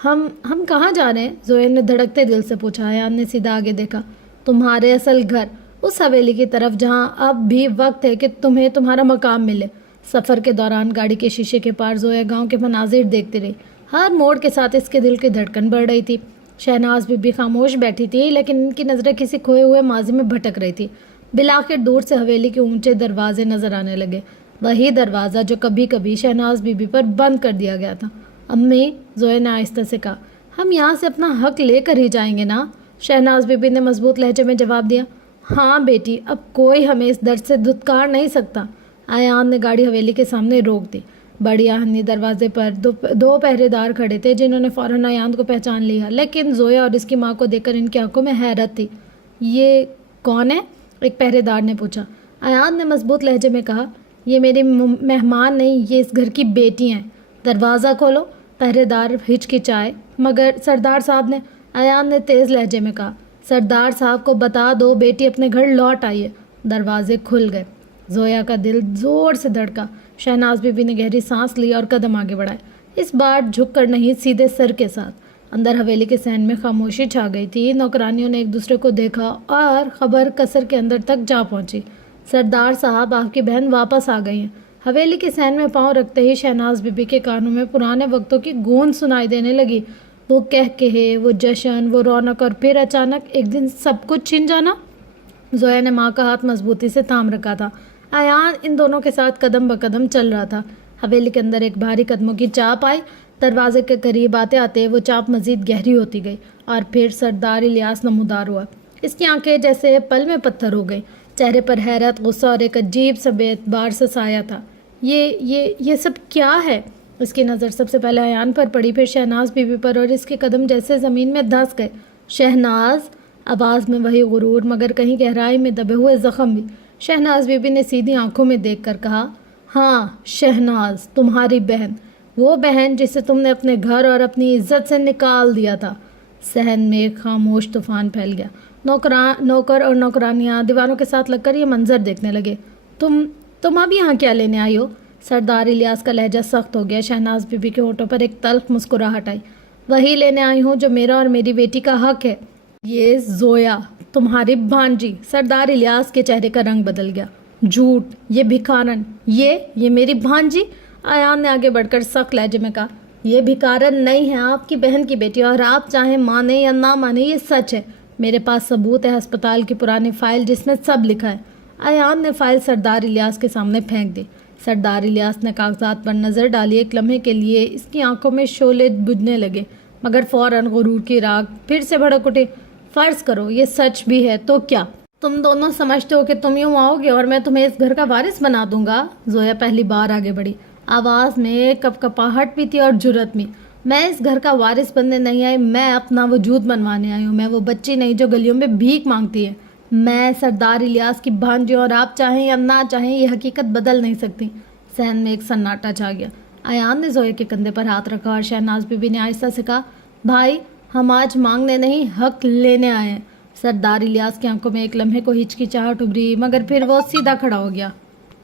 ہم کہاں جا رہے ہیں؟ زویا نے دھڑکتے دل سے پوچھا۔ ایان نے سیدھا آگے دیکھا۔ تمہارے اصل گھر، اس حویلی کی طرف جہاں اب بھی وقت ہے کہ تمہیں تمہارا مقام ملے۔ سفر کے دوران گاڑی کے شیشے کے پار زویا گاؤں کے مناظر دیکھتی رہی، ہر موڑ کے ساتھ اس کے دل کی دھڑکن بڑھ رہی تھی۔ شہناز بھی خاموش بیٹھی تھی، لیکن ان کی نظریں کسی کھوئے ہوئے ماضی میں بھٹک رہی تھی۔ بالآخر دور سے حویلی کے اونچے دروازے نظر آنے لگے، وہی دروازہ جو کبھی کبھی شہناز بی بی پر بند کر دیا گیا تھا۔ امی، زویا نے آہستہ سے کہا، ہم یہاں سے اپنا حق لے کر ہی جائیں گے نا؟ شہناز بی بی نے مضبوط لہجے میں جواب دیا۔ ہاں بیٹی، اب کوئی ہمیں اس درد سے دھتکار نہیں سکتا۔ ایان نے گاڑی حویلی کے سامنے روک دی۔ بڑی آہنی دروازے پر دو پہرے دار کھڑے تھے، جنہوں نے فوراً ایان کو پہچان لیا، لیکن زویا اور اس کی ماں کو دیکھ کر ان کی آنکھوں میں حیرت تھی۔ یہ کون ہے؟ ایک پہرے دار نے پوچھا۔ ایان نے مضبوط لہجے میں کہا، یہ میری مہمان نہیں، یہ اس گھر کی بیٹی ہیں۔ دروازہ کھولو۔ پہرے دار ہچکچائے، مگر سردار صاحب نے، ایان نے تیز لہجے میں کہا، سردار صاحب کو بتا دو بیٹی اپنے گھر لوٹ آئی ہے۔ دروازے کھل گئے۔ زویا کا دل زور سے دھڑکا۔ شہناز بی بی نے گہری سانس لی اور قدم آگے بڑھائے، اس بار جھک کر نہیں، سیدھے سر کے ساتھ۔ اندر حویلی کے صحن میں خاموشی چھا گئی تھی۔ نوکرانیوں نے ایک دوسرے کو دیکھا اور خبر قصر کے اندر تک جا پہنچی، سردار صاحب، آپ کی بہن واپس آ گئی ہیں۔ حویلی کے صحن میں پاؤں رکھتے ہی شہناز بی بی کے کانوں میں پرانے وقتوں کی گونج سنائی دینے لگی۔ وہ کہے، وہ جشن، وہ رونق، اور پھر اچانک ایک دن سب کچھ چھن جانا۔ زویا نے ماں کا ہاتھ مضبوطی سے تھام رکھا تھا۔ ایان ان دونوں کے ساتھ قدم بقدم چل رہا تھا۔ حویلی کے اندر ایک بھاری قدموں کی چاپ آئی۔ دروازے کے قریب آتے آتے وہ چاپ مزید گہری ہوتی گئی اور پھر سردار الیاس نمودار ہوا۔ اس کی آنکھیں جیسے پل میں پتھر ہو گئیں، چہرے پر حیرت، غصہ اور ایک عجیب سا بے اعتبار سا سایہ تھا۔ یہ سب کیا ہے؟ اس کی نظر سب سے پہلے ایان پر پڑی، پھر شہناز بی بی پر، اور اس کے قدم جیسے زمین میں دھنس گئے۔ شہناز، آواز میں وہی غرور، مگر کہیں گہرائی میں دبے ہوئے زخم بھی۔ شہناز بی بی نے سیدھی آنکھوں میں دیکھ کر کہا، ہاں شہناز، تمہاری بہن، وہ بہن جسے تم نے اپنے گھر اور اپنی عزت سے نکال دیا تھا۔ صحن میں ایک خاموش طوفان پھیل گیا۔ نوکر اور نوکرانیاں دیواروں کے ساتھ لگ کر یہ منظر دیکھنے لگے۔ تم اب یہاں کیا لینے آئی ہو؟ سردار الیاس کا لہجہ سخت ہو گیا۔ شہناز بی بی کے ہونٹوں پر ایک تلخ مسکراہٹ آئی۔ وہی لینے آئی ہوں جو میرا اور میری بیٹی کا حق ہے۔ یہ زویا، تمہاری بھانجی۔ سردار الیاس کے چہرے کا رنگ بدل گیا۔ جھوٹ، یہ بھکارن، یہ میری بھانجی؟ ایان نے آگے بڑھ کر سخت لہجے میں کہا، یہ بھکارن نہیں ہے، آپ کی بہن کی بیٹی، اور آپ چاہیں مانیں یا نہ مانیں، یہ سچ ہے۔ میرے پاس ثبوت ہے، ہسپتال کی پرانی فائل جس میں سب لکھا ہے۔ ایان نے فائل سردار الیاس کے سامنے پھینک دی۔ سردار الیاس نے کاغذات پر نظر ڈالی۔ ایک لمحے کے لیے اس کی آنکھوں میں شعلے بجھنے لگے، مگر فوراً غرور کی راگ پھر سے بھڑک اٹھی۔ فرض کرو یہ سچ بھی ہے تو کیا تم دونوں سمجھتے ہو کہ تم یوں آؤ گے اور میں تمہیں اس گھر کا وارث بنا دوں گا؟ زویا پہلی بار آگے بڑھی، آواز میں کپکپاہٹ بھی تھی اور جرأت بھی۔ میں اس گھر کا وارث بننے نہیں آئی، میں اپنا وجود بنوانے آئی ہوں۔ میں وہ بچی نہیں جو گلیوں میں بھیک مانگتی ہے۔ میں سردار الیاس کی بھانجی، اور آپ چاہیں یا نہ چاہیں یہ حقیقت بدل نہیں سکتی۔ صحن میں ایک سناٹا چھا گیا۔ ایان نے زویا کے کندھے پر ہاتھ رکھا اور شہناز بی بی نے آہستہ سے کہا، بھائی، ہم آج مانگنے نہیں، حق لینے آئے ہیں۔ سردار الیاس کی آنکھوں میں ایک لمحے کو ہچکچاہٹ ابھری، مگر پھر وہ سیدھا کھڑا ہو گیا۔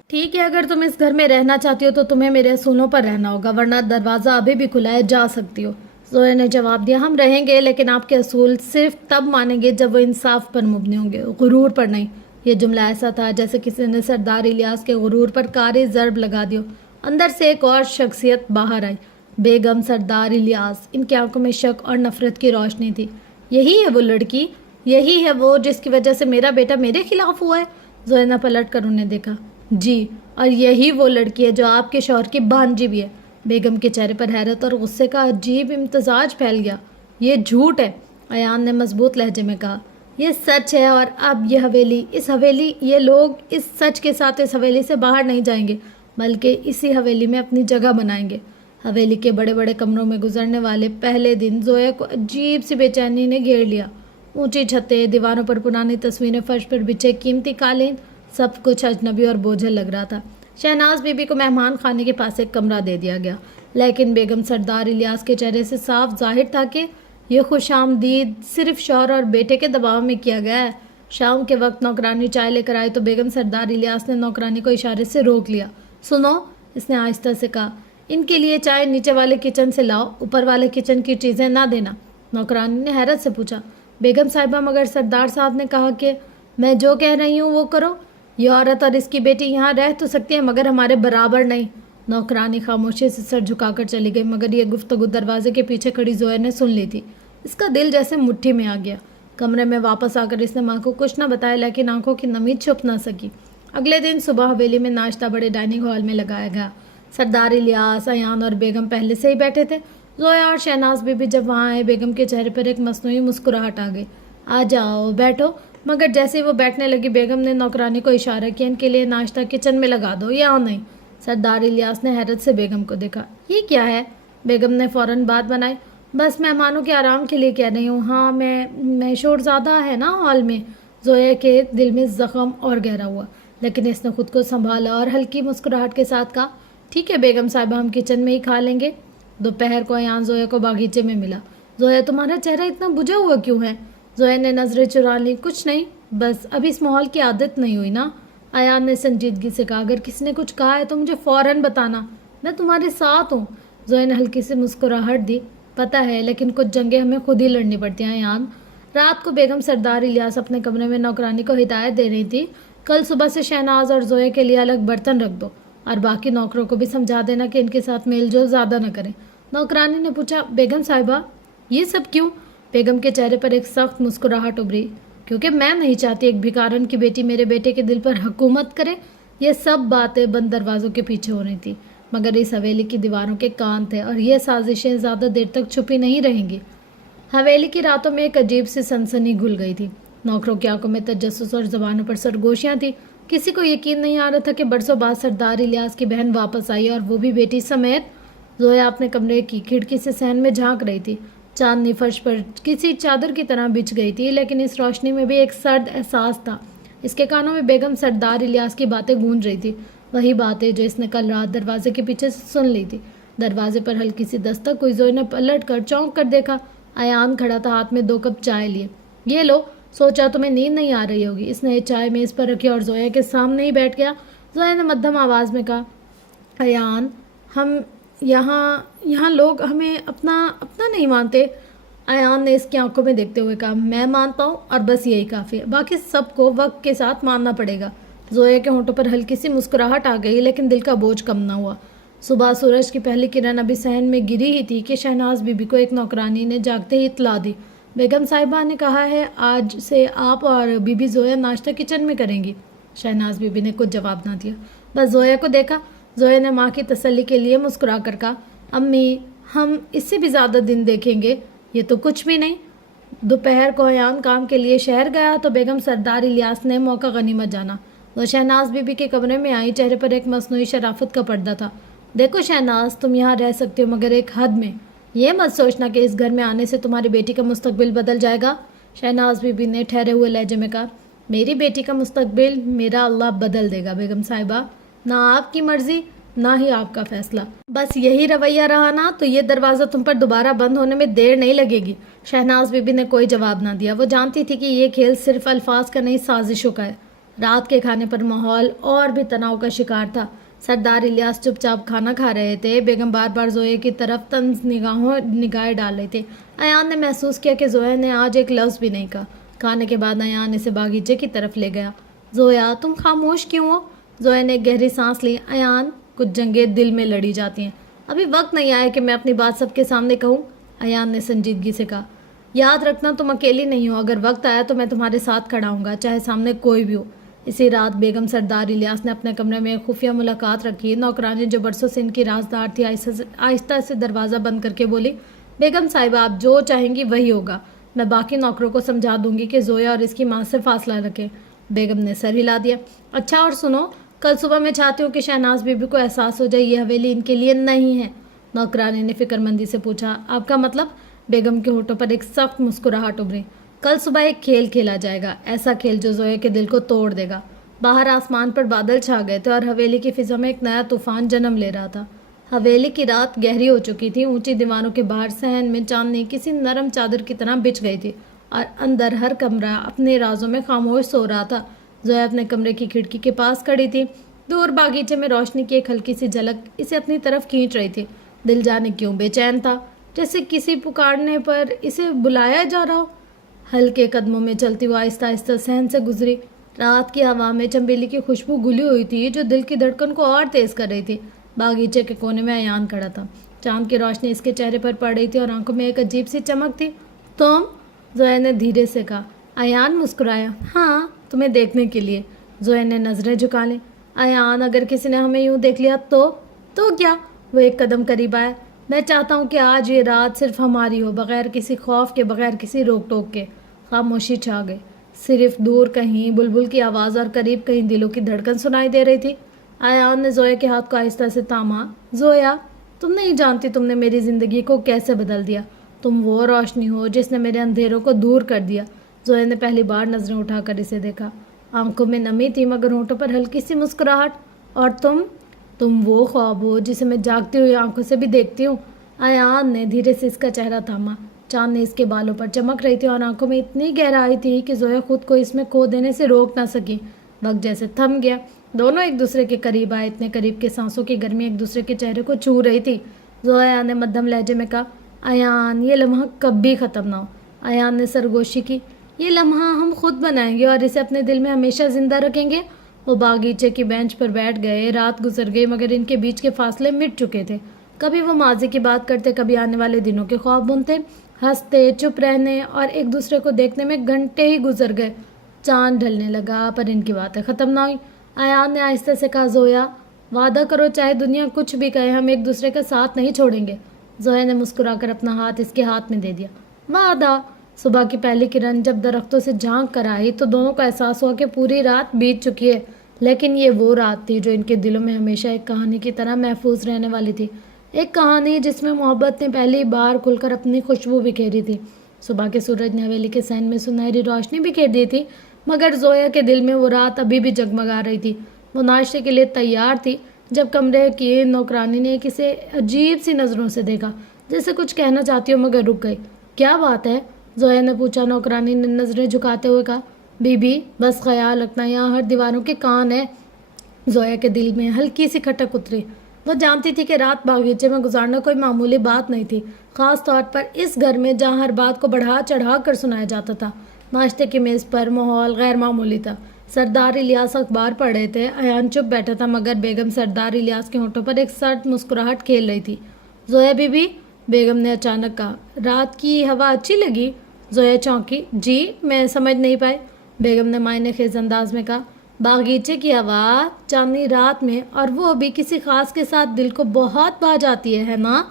ٹھیک ہے، اگر تم اس گھر میں رہنا چاہتی ہو تو تمہیں میرے اصولوں پر رہنا ہوگا، ورنہ دروازہ ابھی بھی کھلا ہے، جا سکتی ہو۔ زویا نے جواب دیا، ہم رہیں گے، لیکن آپ کے اصول صرف تب مانیں گے جب وہ انصاف پر مبنی ہوں گے، غرور پر نہیں۔ یہ جملہ ایسا تھا جیسے کسی نے سردار الیاس کے غرور پر کاری ضرب لگا دی ہو۔ اندر سے ایک اور شخصیت باہر آئی، بیگم سردار الیاس۔ ان کی آنکھوں میں شک اور نفرت کی روشنی تھی۔ یہی ہے وہ لڑکی، یہی ہے وہ جس کی وجہ سے میرا بیٹا میرے خلاف ہوا ہے؟ زویا نے پلٹ کر انہیں دیکھا۔ جی، اور یہی وہ لڑکی ہے جو آپ کے شوہر کی بھانجی بھی ہے۔ بیگم کے چہرے پر حیرت اور غصے کا عجیب امتزاج پھیل گیا۔ یہ جھوٹ ہے، ایان نے مضبوط لہجے میں کہا۔ یہ سچ ہے، اور اب یہ لوگ اس سچ کے ساتھ اس حویلی سے باہر نہیں جائیں گے، بلکہ اسی حویلی میں اپنی جگہ بنائیں گے۔ حویلی کے بڑے بڑے کمروں میں گزرنے والے پہلے دن زویا کو عجیب سی بے چینی نے گھیر لیا۔ اونچی چھتیں، دیواروں پر پرانی تصویریں، فرش پر بچھے قیمتی قالین، سب کچھ اجنبی اور بوجھل لگ رہا تھا۔ شہناز بی بی کو مہمان خانے کے پاس ایک کمرہ دے دیا گیا، لیکن بیگم سردار الیاس کے چہرے سے صاف ظاہر تھا کہ یہ خوش آمدید صرف شوہر اور بیٹے کے دباؤ میں کیا گیا ہے۔ شام کے وقت نوکرانی چائے لے کر آئی تو بیگم سردار الیاس نے نوکرانی کو اشارے سے روک لیا۔ سنو، اس نے آہستہ سے کہا، ان کے لیے چائے نیچے والے کچن سے لاؤ، اوپر والے کچن کی چیزیں نہ دینا۔ نوکرانی نے حیرت سے پوچھا، بیگم صاحبہ مگر سردار صاحب نے کہا کہ میں جو کہہ رہی ہوں وہ کرو۔ یہ عورت اور اس کی بیٹی یہاں رہ تو سکتی ہے مگر ہمارے برابر نہیں۔ نوکرانی خاموشی سے سر جھکا کر چلی گئی، مگر یہ گفتگو دروازے کے پیچھے کھڑی زویا نے سن لی تھی۔ اس کا دل جیسے مٹھی میں آ گیا۔ کمرے میں واپس آ کر اس نے ماں کو کچھ نہ بتایا، لیکن آنکھوں کی نمی چھپ نہ سکی۔ اگلے دن صبح حویلی میں ناشتہ بڑے ڈائننگ ہال میں لگایا گیا۔ سردار الیاس، ایان اور بیگم پہلے سے ہی بیٹھے تھے۔ زویا اور شہناز بی بی جب وہاں آئے، بیگم کے چہرے پر ایک مصنوعی مسکراہٹ آ گئی۔ آ جاؤ، بیٹھو۔ مگر جیسے وہ بیٹھنے لگی، بیگم نے نوکرانی کو اشارہ کیا، ان کے لیے ناشتہ کچن میں لگا دو، یا نہیں۔ سردار الیاس نے حیرت سے بیگم کو دیکھا۔ یہ کیا ہے؟ بیگم نے فوراً بات بنائی۔ بس مہمانوں کے آرام کے لیے کہہ رہی ہوں۔ ہاں، میں شور زیادہ ہے نا ہال میں۔ زویا کے دل میں زخم اور گہرا ہوا، لیکن اس نے خود کو سنبھالا اور ہلکی مسکراہٹ کے ساتھ کہا، ٹھیک ہے بیگم صاحبہ، ہم کچن میں ہی کھا لیں گے۔ دوپہر کو ایان زویا کو باغیچے میں ملا۔ زویا، تمہارا چہرہ اتنا بجھا ہوا کیوں ہے؟ زویا نے نظریں چرا لی۔ کچھ نہیں، بس اب اس ماحول کی عادت نہیں ہوئی نا۔ ایان نے سنجیدگی سے کہا، اگر کسی نے کچھ کہا ہے تو مجھے فوراً بتانا، میں تمہارے ساتھ ہوں۔ زویا نے ہلکی سی مسکراہٹ دی۔ پتہ ہے، لیکن کچھ جنگیں ہمیں خود ہی لڑنی پڑتی ہیں ایان۔ رات کو بیگم سردار الیاس اپنے کمرے میں نوکرانی کو ہدایت دے رہی تھی، کل صبح سے شہناز اور زویا کے لیے الگ برتن رکھ دو، اور باقی نوکروں کو بھی سمجھا دینا کہ ان کے ساتھ میل جول زیادہ نہ کریں۔ نوکرانی نے پوچھا، بیگم صاحبہ یہ سب کیوں؟ بیگم کے چہرے پر ایک سخت مسکراہٹ ابھری۔ کیونکہ میں نہیں چاہتی ایک بھکارن کی بیٹی میرے بیٹے کے دل پر حکومت کرے۔ یہ سب باتیں بند دروازوں کے پیچھے ہو رہی تھی، مگر اس حویلی کی دیواروں کے کان تھے، اور یہ سازشیں زیادہ دیر تک چھپی نہیں رہیں گی۔ حویلی کی راتوں میں ایک عجیب سی سنسنی گھل گئی تھی۔ نوکروں کی آنکھوں میں تجسس اور زبانوں پر سرگوشیاں تھیں۔ کسی کو یقین نہیں آ رہا تھا کہ برسوں بعد سردار الیاس کی بہن واپس آئی، اور وہ بھی بیٹی سمیت۔ زویا اپنے کمرے کی کھڑکی سے صحن میں جھانک رہی تھی۔ چاندنی فرش پر کسی چادر کی طرح بچھ گئی تھی، لیکن اس روشنی میں بھی ایک سرد احساس تھا۔ اس کے کانوں میں بیگم سردار الیاس کی باتیں گونج رہی تھی، وہی باتیں جو اس نے کل رات دروازے کے پیچھے سے سن لی تھی۔ دروازے پر ہلکی سی دستک ہوئی۔ زویا نے پلٹ کر چونک کر دیکھا۔ ایان کھڑا تھا، ہاتھ میں 2 کپ چائے لیے۔ یہ لو، سوچا تمہیں نیند نہیں آ رہی ہوگی۔ اس نے چائے میز پر رکھی اور زویا کے سامنے ہی بیٹھ گیا۔ زویا نے مدھم آواز میں کہا، ایان، ہم یہاں لوگ ہمیں اپنا نہیں مانتے۔ ایان نے اس کی آنکھوں میں دیکھتے ہوئے کہا، میں مانتا ہوں، اور بس یہی کافی ہے، باقی سب کو وقت کے ساتھ ماننا پڑے گا۔ زویا کے ہونٹوں پر ہلکی سی مسکراہٹ آ گئی، لیکن دل کا بوجھ کم نہ ہوا۔ صبح سورج کی پہلی کرن ابھی صحن میں گری ہی تھی کہ شہناز بی بی کو ایک نوکرانی نے جاگتے ہی اطلاع دی، بیگم صاحبہ نے کہا ہے آج سے آپ اور بی بی زویا ناشتہ کچن میں کریں گی۔ شہناز بی بی نے کچھ جواب نہ دیا، بس زویا کو دیکھا۔ زویا نے ماں کی تسلی کے لیے مسکرا کر کہا، امی، ہم اس سے بھی زیادہ دن دیکھیں گے، یہ تو کچھ بھی نہیں۔ دوپہر کو ایان کام کے لیے شہر گیا تو بیگم سردار الیاس نے موقع غنیمت جانا۔ وہ شہناز بی بی کے کمرے میں آئی، چہرے پر ایک مصنوعی شرافت کا پردہ تھا۔ دیکھو شہناز، تم یہاں رہ سکتے ہو مگر ایک حد میں۔ یہ مت سوچنا کہ اس گھر میں آنے سے تمہاری بیٹی کا مستقبل بدل جائے گا۔ شہناز بی بی نے ٹھہرے ہوئے لہجے میں کہا، میری بیٹی کا مستقبل میرا اللہ بدل دے گا بیگم صاحبہ، نہ آپ کی مرضی نہ ہی آپ کا فیصلہ۔ بس یہی رویہ رہا نا تو یہ دروازہ تم پر دوبارہ بند ہونے میں دیر نہیں لگے گی۔ شہناز بی بی نے کوئی جواب نہ دیا۔ وہ جانتی تھی کہ یہ کھیل صرف الفاظ کا نہیں، سازشوں کا ہے۔ رات کے کھانے پر ماحول اور بھی تناؤ کا شکار تھا۔ سردار الیاس چپ چاپ کھانا کھا رہے تھے، بیگم بار بار زویا کی طرف طنز نگاہیں ڈال رہے تھے۔ ایان نے محسوس کیا کہ زویا نے آج ایک لفظ بھی نہیں کہا۔ کھانے کے بعد ایان اسے باغیچے کی طرف لے گیا۔ زویا، تم خاموش کیوں ہو؟ زویا نے ایک گہری سانس لی۔ ایان، کچھ جنگیں دل میں لڑی جاتی ہیں، ابھی وقت نہیں آیا کہ میں اپنی بات سب کے سامنے کہوں۔ ایان نے سنجیدگی سے کہا، یاد رکھنا تم اکیلی نہیں ہو، اگر وقت آیا تو میں تمہارے ساتھ کھڑا ہوں گا، چاہے سامنے کوئی بھی ہو۔ اسی رات بیگم سردار الیاس نے اپنے کمرے میں ایک خفیہ ملاقات رکھی۔ نوکرانی جو برسوں سے ان کی رازدار تھی آہستہ سے دروازہ بند کر کے بولی، بیگم صاحبہ آپ جو چاہیں گی وہی ہوگا، میں باقی نوکروں کو سمجھا دوں گی کہ زویا اور اس کی ماں سے فاصلہ رکھیں۔ بیگم نے سر ہلا دیا۔ اچھا اور سنو، کل صبح میں چاہتی ہوں کہ شہناز بی بی کو احساس ہو جائے یہ حویلی ان کے لیے نہیں ہے۔ نوکرانی نے فکر مندی سے پوچھا، آپ کا مطلب؟ بیگم کے ہونٹوں پر ایک سخت مسکراہٹ ابھری۔ کل صبح ایک کھیل کھیلا جائے گا، ایسا کھیل جو زویا کے دل کو توڑ دے گا۔ باہر آسمان پر بادل چھا گئے تھے اور حویلی کی فضا میں ایک نیا طوفان جنم لے رہا تھا۔ حویلی کی رات گہری ہو چکی تھی، اونچی دیواروں کے باہر صحن میں چاندنی کسی نرم چادر کی طرح بچھ گئی تھی اور اندر ہر کمرہ اپنے رازوں میں خاموش سو رہا تھا۔ زویا اپنے کمرے کی کھڑکی کے پاس کھڑی تھی۔ دور باغیچے میں روشنی کی ایک ہلکی سی جھلک اسے اپنی طرف کھینچ رہی تھی۔ دل جانے کیوں بے چین تھا، جیسے کسی پکارنے پر اسے بلایا جا رہا ہو۔ ہلکے قدموں میں چلتی وہ آہستہ آہستہ صحن سے گزری۔ رات کی ہوا میں چنبیلی کی خوشبو گھلی ہوئی تھی جو دل کی دھڑکن کو اور تیز کر رہی تھی۔ باغیچے کے کونے میں ایان کھڑا تھا۔ چاند کی روشنی اس کے چہرے پر پڑ رہی تھی اور آنکھوں میں ایک عجیب سی چمک تھی۔ تم؟ زویا نے دھیرے سے کہا۔ ایان مسکرایا۔ ہاں، تمہیں دیکھنے کے لیے۔ زویا نے نظریں جھکا لیں۔ ایان، اگر کسی نے ہمیں یوں دیکھ لیا تو کیا؟ وہ ایک قدم قریب آیا۔ میں چاہتا ہوں کہ آج یہ رات صرف ہماری ہو، بغیر کسی خوف کے، بغیر کسی روک ٹوک کے۔ خاموشی چھا گئی۔ صرف دور کہیں بلبل کی آواز اور قریب کہیں دلوں کی دھڑکن سنائی دے رہی تھی۔ ایان نے زویا کے ہاتھ کو آہستہ سے تھاما۔ زویا، تم نہیں جانتی تم نے میری زندگی کو کیسے بدل دیا۔ تم وہ روشنی ہو جس نے میرے اندھیروں کو دور کر دیا۔ زویا نے پہلی بار نظریں اٹھا کر اسے دیکھا۔ آنکھوں میں نمی تھی مگر ہونٹوں پر ہلکی سی مسکراہٹ۔ اور تم وہ خواب ہو جسے میں جاگتی ہوئی آنکھوں سے بھی دیکھتی ہوں۔ ایان نے دھیرے سے اس کا چہرہ تھاما۔ چاندنی اس کے بالوں پر چمک رہی تھی اور آنکھوں میں اتنی گہرائی تھی کہ زویا خود کو اس میں کھو دینے سے روک نہ سکی۔ وقت جیسے تھم گیا۔ دونوں ایک دوسرے کے قریب آئے، اتنے قریب کہ سانسوں کی گرمی ایک دوسرے کے چہرے کو چھو رہی تھی۔ زویا نے مدھم لہجے میں کہا، ایان، یہ لمحہ کبھی ختم نہ ہو۔ ایان نے سرگوشی کی۔ یہ لمحہ ہم خود بنائیں گے اور اسے اپنے دل میں ہمیشہ زندہ رکھیں گے۔ وہ باغیچے کی بینچ پر بیٹھ گئے۔ رات گزر گئی مگر ان کے بیچ کے فاصلے مٹ چکے تھے۔ کبھی وہ ماضی کی بات کرتے، کبھی آنے والے دنوں کے خواب بنتے، ہنستے، چپ رہنے اور ایک دوسرے کو دیکھنے میں گھنٹے ہی گزر گئے۔ چاند ڈھلنے لگا پر ان کی باتیں ختم نہ ہوئی۔ ایان نے آہستہ سے کہا، زویا، وعدہ کرو چاہے دنیا کچھ بھی کہے، ہم ایک دوسرے کا ساتھ نہیں چھوڑیں گے۔ زویا نے مسکرا کر اپنا ہاتھ اس کے ہاتھ میں دے دیا۔ وعدہ؟ صبح کی پہلی کرن جب درختوں سے جھانک کر آئی تو دونوں کو احساس ہوا کہ پوری رات بیت چکی ہے، لیکن یہ وہ رات تھی جو ان کے دلوں میں ہمیشہ ایک کہانی کی طرح محفوظ رہنے والی تھی۔ ایک کہانی جس میں محبت نے پہلی بار کھل کر اپنی خوشبو بکھیری تھی۔ صبح کے سورج نے حویلی کے صحن میں سنہری روشنی بکھیر دی تھی مگر زویا کے دل میں وہ رات ابھی بھی جگمگا رہی تھی۔ وہ ناشتے کے لیے تیار تھی جب کمرے کی نوکرانی نے اسے عجیب سی نظروں سے دیکھا، جیسے کچھ کہنا چاہتی ہو مگر رک گئی۔ کیا بات ہے؟ زویا نے پوچھا۔ نوکرانی نے نظریں جھکاتے ہوئے کہا، بی بی، بس خیال رکھنا یہاں ہر دیواروں کے کان ہے۔ زویا کے دل میں ہلکی سی کھٹک اتری۔ وہ جانتی تھی کہ رات باغیچے میں گزارنا کوئی معمولی بات نہیں تھی، خاص طور پر اس گھر میں جہاں ہر بات کو بڑھا چڑھا کر سنایا جاتا تھا۔ ناشتے کی میز پر ماحول غیر معمولی تھا۔ سردار الیاس اخبار پڑھ رہے تھے۔ ایان چپ بیٹھا تھا مگر بیگم سردار الیاس کے ہونٹوں پر ایک سرد مسکراہٹ کھیل رہی تھی۔ زویا بی بی، بیگم نے اچانک کہا، رات کی ہوا اچھی لگی؟ زویا چونکی۔ جی، میں سمجھ نہیں پائی۔ بیگم نے معنی خیز انداز میں کہا، باغیچے کی ہوا چاندنی رات میں، اور وہ بھی کسی خاص کے ساتھ، دل کو بہت بھا جاتی ہے نا؟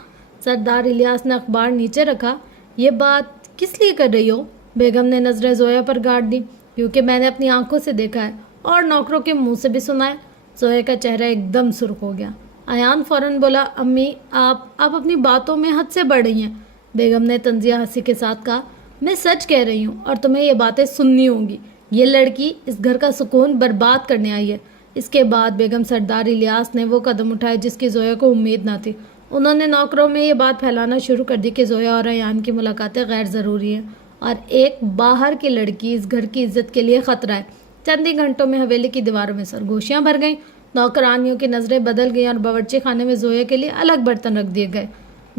سردار الیاس نے اخبار نیچے رکھا۔ یہ بات کس لیے کر رہی ہو؟ بیگم نے نظریں زویا پر گاڑ دی۔ کیونکہ میں نے اپنی آنکھوں سے دیکھا ہے اور نوکروں کے منہ سے بھی سنا ہے۔ زویا کا چہرہ ایک دم سرخ ہو گیا۔ ایان فوراً بولا، امی، آپ اپنی باتوں میں حد سے بڑھ رہی ہیں۔ بیگم نے طنزیہ ہنسی کے ساتھ کہا، میں سچ کہہ رہی ہوں اور تمہیں یہ باتیں سننی ہوں گی۔ یہ لڑکی اس گھر کا سکون برباد کرنے آئی ہے۔ اس کے بعد بیگم سردار الیاس نے وہ قدم اٹھائے جس کی زویا کو امید نہ تھی۔ انہوں نے نوکروں میں یہ بات پھیلانا شروع کر دی کہ زویا اور ایان کی ملاقاتیں غیر ضروری ہیں اور ایک باہر کی لڑکی اس گھر کی عزت کے لیے خطرہ ہے۔ چند ہی گھنٹوں میں حویلی کی دیواروں میں سرگوشیاں بھر گئیں، نوکرانیوں کی نظریں بدل گئیں اور باورچی خانے میں زویا کے لیے الگ برتن رکھ دیے گئے۔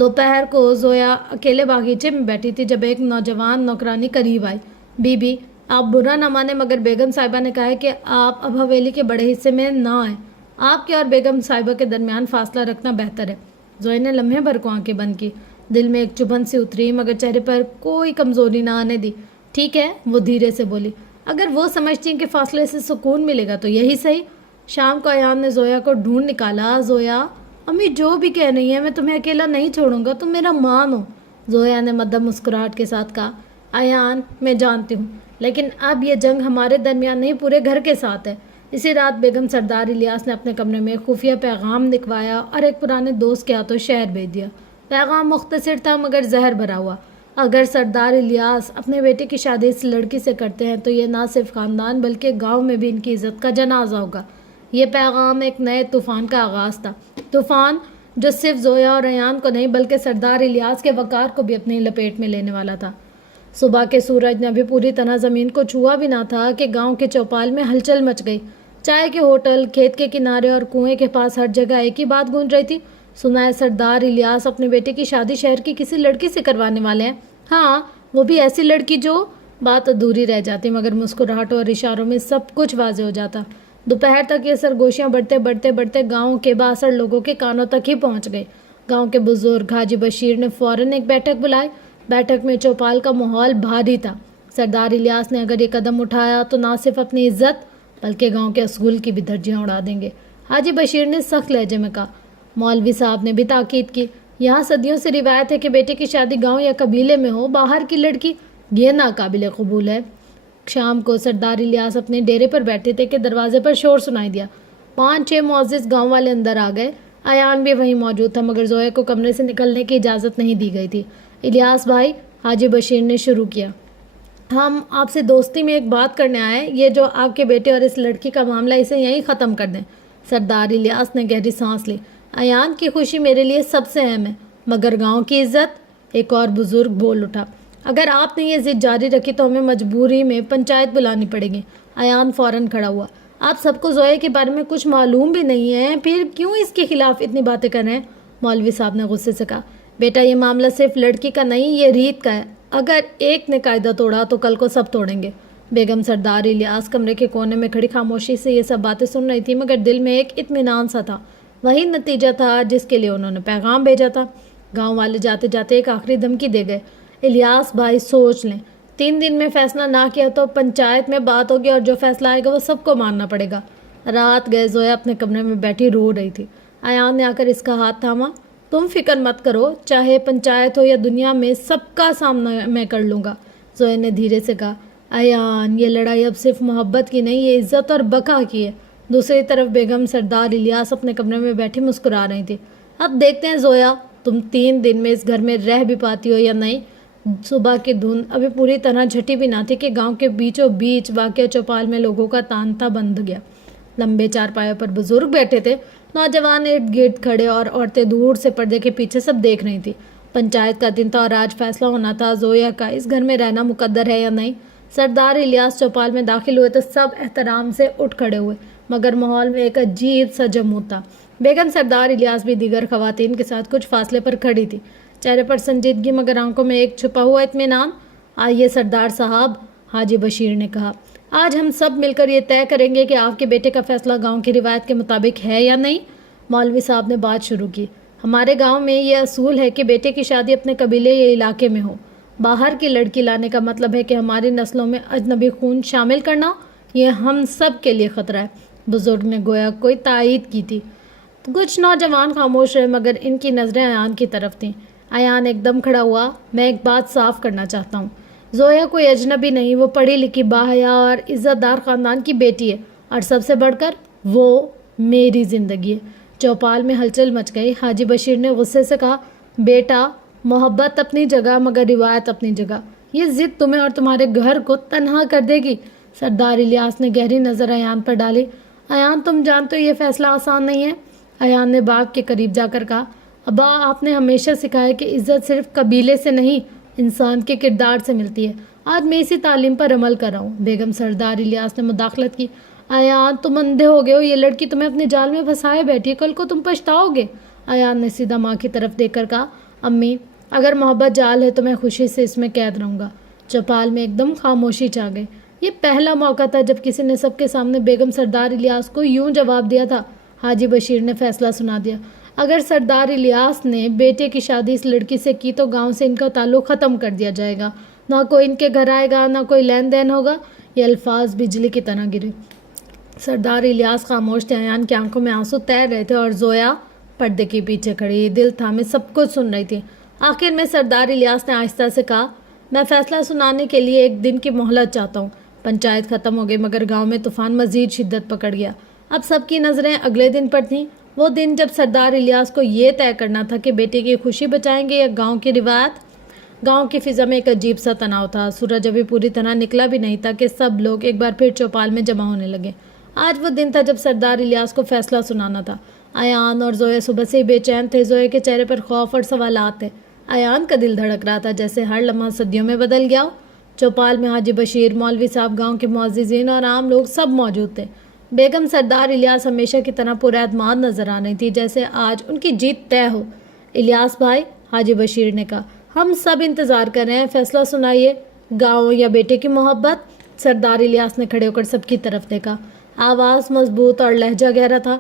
دوپہر کو زویا اکیلے باغیچے میں بیٹھی تھی جب ایک نوجوان نوکرانی قریب آئی۔ بی بی، آپ برا نہ مانیں مگر بیگم صاحبہ نے کہا ہے کہ آپ اب حویلی کے بڑے حصے میں نہ آئیں۔ آپ کے اور بیگم صاحبہ کے درمیان فاصلہ رکھنا بہتر ہے۔ زویا نے لمحے بھر کو آنکھیں بند کی۔ دل میں ایک چبھن سی اتری مگر چہرے پر کوئی کمزوری نہ آنے دی۔ ٹھیک ہے، وہ دھیرے سے بولی۔ اگر وہ سمجھتی ہیں کہ فاصلے سے سکون ملے گا تو یہی صحیح۔ شام کو ایان نے زویا کو ڈھونڈ نکالا۔ زویا، امی جو بھی کہہ رہی ہیں، میں تمہیں اکیلا نہیں چھوڑوں گا، تم میرا مان ہو، زویا نے مدھم مسکراہٹ کے ساتھ کہا۔ ایان، میں جانتی ہوں، لیکن اب یہ جنگ ہمارے درمیان نہیں، پورے گھر کے ساتھ ہے۔ اسی رات بیگم سردار الیاس نے اپنے کمرے میں خفیہ پیغام لکھوایا اور ایک پرانے دوست کے ہاتھوں شہر بھیج دیا۔ پیغام مختصر تھا مگر زہر بھرا ہوا۔ اگر سردار الیاس اپنے بیٹے کی شادی اس لڑکی سے کرتے ہیں تو یہ نہ صرف خاندان بلکہ گاؤں میں بھی ان کی عزت کا جنازہ ہوگا۔ یہ پیغام ایک نئے طوفان کا آغاز تھا، طوفان جو صرف زویا اور ایان کو نہیں بلکہ سردار الیاس کے وقار کو بھی اپنی لپیٹ میں لینے والا تھا۔ صبح کے سورج نے ابھی پوری طرح زمین کو چھوا بھی نہ تھا کہ گاؤں کے چوپال میں ہلچل مچ گئی۔ چائے کے ہوٹل، کھیت کے کنارے اور کنویں کے پاس ہر جگہ ایک ہی بات گونج رہی تھی، سنا ہے سردار الیاس اپنے بیٹے کی شادی شہر کی کسی لڑکی سے کروانے والے ہیں۔ ہاں، وہ بھی ایسی لڑکی جو… بات ادھوری رہ جاتی مگر مسکراہٹوں اور اشاروں میں سب کچھ واضح ہو جاتا۔ دوپہر تک یہ سرگوشیاں بڑھتے گاؤں کے بااثر لوگوں کے کانوں تک ہی پہنچ گئی۔ گاؤں کے بزرگ حاجی بشیر نے فوراً ایک بیٹھک بلائی۔ بیٹھک میں چوپال کا ماحول بھاری تھا۔ سردار الیاس نے اگر یہ قدم اٹھایا تو نہ صرف اپنی عزت بلکہ گاؤں کے اصول کی بھی دھجیاں اڑا دیں گے۔ حاجی بشیر نے سخت لہجے میں کہا۔ مولوی صاحب نے بھی تاکید کی، یہاں صدیوں سے روایت ہے کہ بیٹے کی شادی گاؤں یا قبیلے میں ہو، باہر کی لڑکی یہ ناقابل قبول ہے۔ شام کو سردار الیاس اپنے ڈیرے پر بیٹھے تھے کہ دروازے پر شور سنائی دیا۔ 5-6 معزز گاؤں والے اندر آ گئے۔ ایان بھی وہیں موجود تھا مگر زویا کو کمرے سے نکلنے کی اجازت نہیں دی گئی تھی۔ الیاس بھائی، حاجی بشیر نے شروع کیا، ہم آپ سے دوستی میں ایک بات کرنے آئے، یہ جو آپ کے بیٹے اور اس لڑکی کا معاملہ اسے یہیں ختم کر دیں۔ سردار الیاس نے گہری سانس لی۔ ایان کی خوشی میرے لیے سب سے اہم ہے مگر گاؤں کی عزت، ایک اور بزرگ بول اٹھا۔ اگر آپ نے یہ ضد جاری رکھی تو ہمیں مجبوری میں پنچایت بلانی پڑے گی۔ ایان فوراً کھڑا ہوا۔ آپ سب کو زویا کے بارے میں کچھ معلوم بھی نہیں ہے، پھر کیوں اس کے خلاف اتنی باتیں کر رہے ہیں؟ مولوی صاحب نے غصے سے کہا۔ بیٹا، یہ معاملہ صرف لڑکی کا نہیں، یہ ریت کا ہے۔ اگر ایک نے قاعدہ توڑا تو کل کو سب توڑیں گے۔ بیگم سردار الیاس کمرے کے کونے میں کھڑی خاموشی سے یہ سب باتیں سن رہی تھی مگر دل میں ایک اطمینان سا تھا۔ وہی نتیجہ تھا جس کے لیے انہوں نے پیغام بھیجا تھا۔ گاؤں والے جاتے جاتے ایک آخری دھمکی دے گئے، الیاس بھائی سوچ لیں، 3 دن میں فیصلہ نہ کیا تو پنچایت میں بات ہوگی اور جو فیصلہ آئے گا وہ سب کو ماننا پڑے گا۔ رات گئے زویا اپنے کمرے میں بیٹھی رو رہی تھی۔ ایان نے آ کر اس کا ہاتھ تھاما۔ تم فکر مت کرو، چاہے پنچایت ہو یا دنیا میں سب کا سامنا میں کر لوں گا، زویا نے دھیرے سے کہا۔ ایان، یہ لڑائی اب صرف محبت کی نہیں، یہ عزت اور بقا کی ہے۔ دوسری طرف بیگم سردار الیاس اپنے کمرے میں بیٹھی مسکرا رہی تھی۔ اب دیکھتے ہیں زویا، تم 3 دن میں اس گھر میں رہ بھی پاتی ہو یا نہیں۔ صبح کی دھند ابھی پوری طرح جھٹی بھی نہ تھی کہ گاؤں کے بیچوں بیچ واقع چوپال میں لوگوں کا تانتا بندھ گیا۔ لمبے چارپائیوں پر بزرگ بیٹھے تھے، نوجوان ارد گرد کھڑے اور عورتیں دور سے پردے کے پیچھے سب دیکھ رہی تھی۔ پنچایت کا دن تھا اور آج فیصلہ ہونا تھا زویا کا اس گھر میں رہنا مقدر ہے یا نہیں۔ سردار الیاس چوپال میں داخل ہوئے تو سب احترام سے اٹھ کھڑے ہوئے مگر ماحول میں ایک عجیب سا جمود تھا۔ بیگم سردار الیاس بھی دیگر خواتین کے ساتھ کچھ فاصلے پر کھڑی تھی، چہرے پر سنجیدگی مگر آنکھوں میں ایک چھپا ہوا اطمینان۔ آئیے سردار صاحب، حاجی بشیر نے کہا، آج ہم سب مل کر یہ طے کریں گے کہ آپ کے بیٹے کا فیصلہ گاؤں کی روایت کے مطابق ہے یا نہیں۔ مولوی صاحب نے بات شروع کی۔ ہمارے گاؤں میں یہ اصول ہے کہ بیٹے کی شادی اپنے قبیلے یا علاقے میں ہو۔ باہر کی لڑکی لانے کا مطلب ہے کہ ہماری نسلوں میں اجنبی خون شامل کرنا، یہ ہم سب کے لیے خطرہ ہے۔ بزرگ نے گویا کوئی تائید کی تھی۔ کچھ نوجوان خاموش رہے مگر ان کی نظریں ایان کی طرف تھیں۔ ایان ایک دم کھڑا ہوا۔ میں ایک بات صاف کرنا چاہتا ہوں، زویا کوئی اجنبی نہیں، وہ پڑھی لکھی، باحیا اور عزت دار خاندان کی بیٹی ہے اور سب سے بڑھ کر وہ میری زندگی ہے۔ چوپال میں ہلچل مچ گئی۔ حاجی بشیر نے غصے سے کہا، بیٹا، محبت اپنی جگہ مگر روایت اپنی جگہ، یہ ضد تمہیں اور تمہارے گھر کو تنہا کر دے گی۔ سردار الیاس نے گہری نظر ایان پر ڈالی۔ ایان، تم جانتے ہو یہ فیصلہ آسان نہیں ہے۔ ایان نے باغ کے قریب جا کر کہا، ابا، آپ نے ہمیشہ سکھایا کہ عزت صرف قبیلے سے نہیں، انسان کے کردار سے ملتی ہے۔ آج میں اسی تعلیم پر عمل کر رہا ہوں۔ بیگم سردار الیاس نے مداخلت کی، ایان، تم اندھے ہو گئے ہو، یہ لڑکی تمہیں اپنے جال میں پھنسائے بیٹھی ہے، کل کو تم پچھتاؤ گے۔ ایان نے سیدھا ماں کی طرف دیکھ کر کہا، امی، اگر محبت جال ہے تو میں خوشی سے اس میں قید رہوں گا۔ چوپال میں ایک دم خاموشی چھا گئی۔ یہ پہلا موقع تھا جب کسی نے سب کے سامنے بیگم سردار الیاس کو یوں جواب دیا تھا۔ حاجی بشیر نے فیصلہ سنا دیا، اگر سردار الیاس نے بیٹے کی شادی اس لڑکی سے کی تو گاؤں سے ان کا تعلق ختم کر دیا جائے گا، نہ کوئی ان کے گھر آئے گا، نہ کوئی لین دین ہوگا۔ یہ الفاظ بجلی کی طرح گرے۔ سردار الیاس خاموش تھے، ایان کی آنکھوں میں آنسو تیر رہے تھے اور زویا پردے کے پیچھے کھڑی دل تھامے سب کچھ سن رہی تھی۔ آخر میں سردار الیاس نے آہستہ سے کہا، میں فیصلہ سنانے کے لیے ایک دن کی مہلت چاہتا ہوں۔ پنچایت ختم ہو گئی مگر گاؤں میں طوفان مزید شدت پکڑ گیا۔ اب سب کی نظریں اگلے دن پر تھیں، وہ دن جب سردار الیاس کو یہ طے کرنا تھا کہ بیٹے کی خوشی بچائیں گے یا گاؤں کی روایت۔ گاؤں کی فضا میں ایک عجیب سا تناؤ تھا۔ سورج ابھی پوری طرح نکلا بھی نہیں تھا کہ سب لوگ ایک بار پھر چوپال میں جمع ہونے لگے۔ آج وہ دن تھا جب سردار الیاس کو فیصلہ سنانا تھا۔ ایان اور زویا صبح سے ہی بے چین تھے۔ زویا کے چہرے پر خوف اور سوالات تھے۔ ایان کا دل دھڑک رہا تھا جیسے ہر لمحہ صدیوں میں بدل گیا ہو۔ چوپال میں حاجی بشیر، مولوی صاحب، گاؤں کے معززین اور عام لوگ سب موجود تھے۔ بیگم سردار الیاس ہمیشہ کی طرح پراعتماد نظر آ رہی تھی، جیسے آج ان کی جیت طے ہو۔ الیاس بھائی، حاجی بشیر نے کہا، ہم سب انتظار کر رہے ہیں، فیصلہ سنائیے، گاؤں یا بیٹے کی محبت؟ سردار الیاس نے کھڑے ہو کر سب کی طرف دیکھا۔ آواز مضبوط اور لہجہ گہرا تھا۔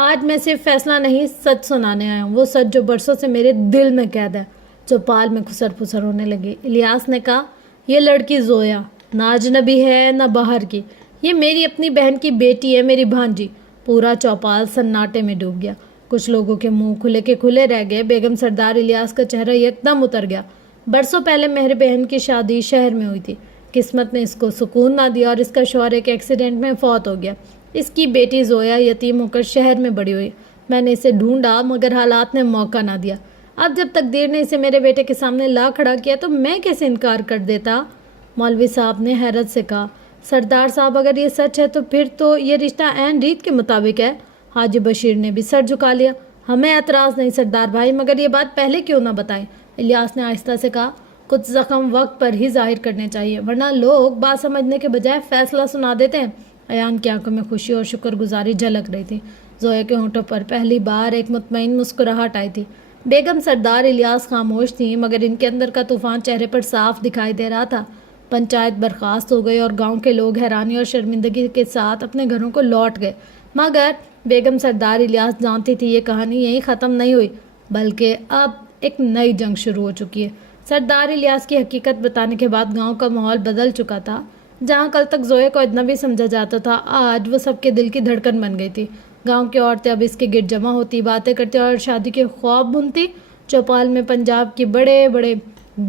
آج میں صرف فیصلہ نہیں، سچ سنانے آیا ہوں، وہ سچ جو برسوں سے میرے دل میں قید ہے۔ چوپال میں خسر پسر ہونے لگی۔ الیاس نے کہا، یہ لڑکی زویا نہ اجنبی ہے نہ باہر کی، یہ میری اپنی بہن کی بیٹی ہے، میری بھانجی۔ پورا چوپال سناٹے میں ڈوب گیا۔ کچھ لوگوں کے منہ کھلے کے کھلے رہ گئے۔ بیگم سردار الیاس کا چہرہ یکدم اتر گیا۔ برسوں پہلے مہر بہن کی شادی شہر میں ہوئی تھی۔ قسمت نے اس کو سکون نہ دیا اور اس کا شوہر ایک ایکسیڈنٹ میں فوت ہو گیا۔ اس کی بیٹی زویا یتیم ہو کر شہر میں بڑی ہوئی۔ میں نے اسے ڈھونڈا مگر حالات نے موقع نہ دیا۔ اب جب تقدیر نے اسے میرے بیٹے کے سامنے لا کھڑا کیا تو میں کیسے انکار کر دیتا؟ مولوی صاحب نے حیرت سے کہا، سردار صاحب اگر یہ سچ ہے تو پھر تو یہ رشتہ عین ریت کے مطابق ہے۔ حاجی بشیر نے بھی سر جھکا لیا، ہمیں اعتراض نہیں سردار بھائی، مگر یہ بات پہلے کیوں نہ بتائیں؟ الیاس نے آہستہ سے کہا، کچھ زخم وقت پر ہی ظاہر کرنے چاہیے ورنہ لوگ بات سمجھنے کے بجائے فیصلہ سنا دیتے ہیں۔ ایان کی آنکھوں میں خوشی اور شکر گزاری جھلک رہی تھی۔ زویا کے ہونٹوں پر پہلی بار ایک مطمئن مسکراہٹ آئی تھی۔ بیگم سردار الیاس خاموش تھیں مگر ان کے اندر کا طوفان چہرے پر صاف دکھائی دے رہا تھا۔ پنچایت برخاست ہو گئی اور گاؤں کے لوگ حیرانی اور شرمندگی کے ساتھ اپنے گھروں کو لوٹ گئے، مگر بیگم سردار الیاس جانتی تھی یہ کہانی یہیں ختم نہیں ہوئی بلکہ اب ایک نئی جنگ شروع ہو چکی ہے۔ سردار الیاس کی حقیقت بتانے کے بعد گاؤں کا ماحول بدل چکا تھا۔ جہاں کل تک زویا کو اجنبی سمجھا جاتا تھا، آج وہ سب کے دل کی دھڑکن بن گئی تھی۔ گاؤں کی عورتیں اب اس کے گرد جمع ہوتی، باتیں کرتی اور شادی کے خواب بنتی۔ چوپال میں پنجاب کے بڑے بڑے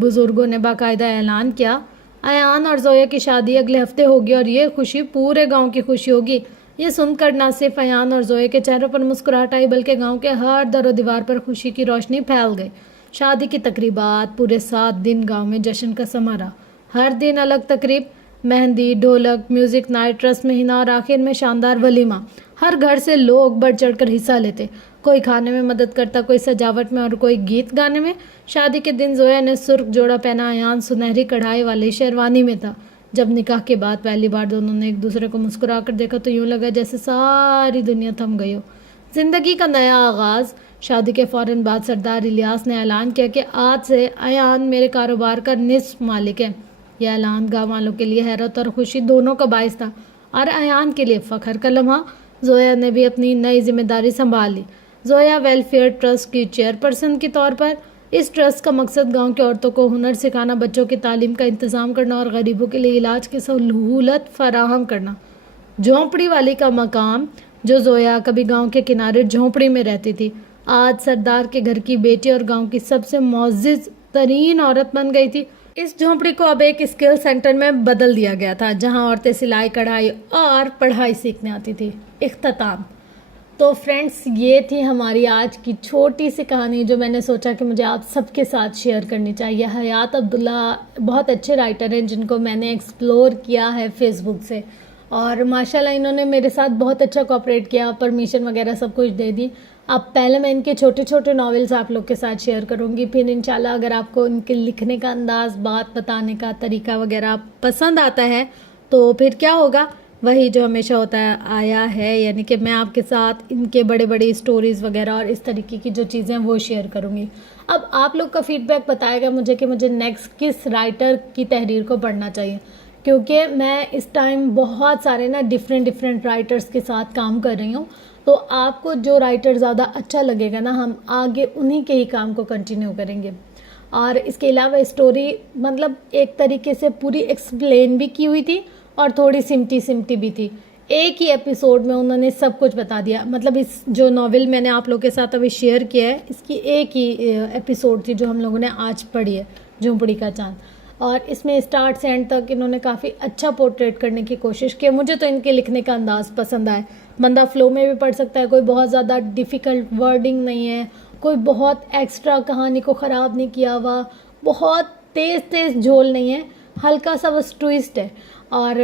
بزرگوں نے باقاعدہ اعلان کیا، ایان اور زویا کی شادی اگلے ہفتے ہوگی اور یہ خوشی پورے گاؤں کی خوشی ہوگی۔ یہ سن کر نہ صرف ایان اور زویا کے چہروں پر مسکراہٹ آئی بلکہ گاؤں کے ہر در و دیوار پر خوشی کی روشنی پھیل گئی۔ شادی کی تقریبات پورے 7 دن گاؤں میں جشن کا سما رہا۔ ہر دن الگ تقریب، مہندی، ڈھولک، میوزک نائٹ، رسم حنا اور آخر میں شاندار ولیمہ۔ ہر گھر سے لوگ بڑھ چڑھ کر حصہ لیتے، کوئی کھانے میں مدد کرتا، کوئی سجاوٹ میں اور کوئی گیت گانے میں۔ شادی کے دن زویا نے سرخ جوڑا پہنا، ایان سنہری کڑھائی والی شیروانی میں تھا۔ جب نکاح کے بعد پہلی بار دونوں نے ایک دوسرے کو مسکرا کر دیکھا تو یوں لگا جیسے ساری دنیا تھم گئی ہو۔ زندگی کا نیا آغاز۔ شادی کے فوراً بعد سردار الیاس نے اعلان کیا کہ آج سے ایان میرے کاروبار کا نصف مالک ہے۔ یہ اعلان گاؤں والوں کے لیے حیرت اور خوشی دونوں کا باعث تھا اور ایان کے لیے فخر کا لمحہ۔ زویا نے بھی اپنی نئی ذمہ داری سنبھال لی۔ زویا ویلفیئر ٹرسٹ کی چیئرپرسن کے طور پر۔ اس ٹرسٹ کا مقصد گاؤں کی عورتوں کو ہنر سکھانا، بچوں کی تعلیم کا انتظام کرنا اور غریبوں کے لیے علاج کی سہولت فراہم کرنا۔ جھونپڑی والی کا مقام، جو زویا کبھی گاؤں کے کنارے جھونپڑی میں رہتی تھی، آج سردار کے گھر کی بیٹی اور گاؤں کی سب سے معزز ترین عورت بن گئی تھی۔ اس جھونپڑی کو اب ایک اسکل سینٹر میں بدل دیا گیا تھا جہاں عورتیں سلائی کڑھائی اور پڑھائی سیکھنے آتی تھی۔ اختتام۔ تو فرینڈس، یہ تھی ہماری آج کی چھوٹی سی کہانی جو میں نے سوچا کہ مجھے آپ سب کے ساتھ شیئر کرنی چاہیے۔ حیات عبداللہ بہت اچھے رائٹر ہیں جن کو میں نے ایکسپلور کیا ہے فیس بک سے، اور ماشاءاللہ انہوں نے میرے ساتھ بہت اچھا کوآپریٹ کیا، پرمیشن وغیرہ سب کچھ دے دی۔ اب پہلے میں ان کے چھوٹے چھوٹے ناولز آپ لوگ کے ساتھ شیئر کروں گی، پھر انشاءاللہ اگر آپ کو ان کے لکھنے کا انداز، بات بتانے کا طریقہ وغیرہ پسند آتا ہے تو پھر کیا ہوگا، وہی جو ہمیشہ ہوتا ہے آیا ہے، یعنی کہ میں آپ کے ساتھ ان کے بڑے بڑے سٹوریز وغیرہ اور اس طریقے کی جو چیزیں وہ شیئر کروں گی۔ اب آپ لوگ کا فیڈ بیک بتائے گا مجھے کہ مجھے نیکسٹ کس رائٹر کی تحریر کو پڑھنا چاہیے، کیونکہ میں اس ٹائم بہت سارے ڈفرینٹ رائٹرز کے ساتھ کام کر رہی ہوں، تو آپ کو جو رائٹر زیادہ اچھا لگے گا نا، ہم آگے انہی کے ہی کام کو کنٹینیو کریں گے۔ اور اس کے علاوہ اسٹوری مطلب ایک طریقے سے پوری ایکسپلین بھی کی ہوئی تھی اور تھوڑی سمٹی سمٹی بھی تھی. ایک ہی ایپیسوڈ میں انہوں نے سب کچھ بتا دیا. مطلب اس جو ناول میں نے آپ لوگوں کے ساتھ ابھی شیئر کیا ہے اس کی ایک ہی ایپیسوڈ تھی جو ہم لوگوں نے آج پڑھی ہے, جھونپڑی کا چاند. اور اس میں اسٹارٹ سے اینڈ تک انہوں نے کافی اچھا پورٹریٹ کرنے کی کوشش کی. مجھے تو ان کے لکھنے کا انداز پسند آیا. بندہ فلو میں بھی پڑھ سکتا ہے, کوئی بہت زیادہ ڈیفیکلٹ ورڈنگ نہیں ہے, کوئی بہت ایکسٹرا کہانی کو خراب نہیں کیا ہوا, بہت تیز تیز جھول نہیں ہے, ہلکا سا بس ٹویسٹ ہے اور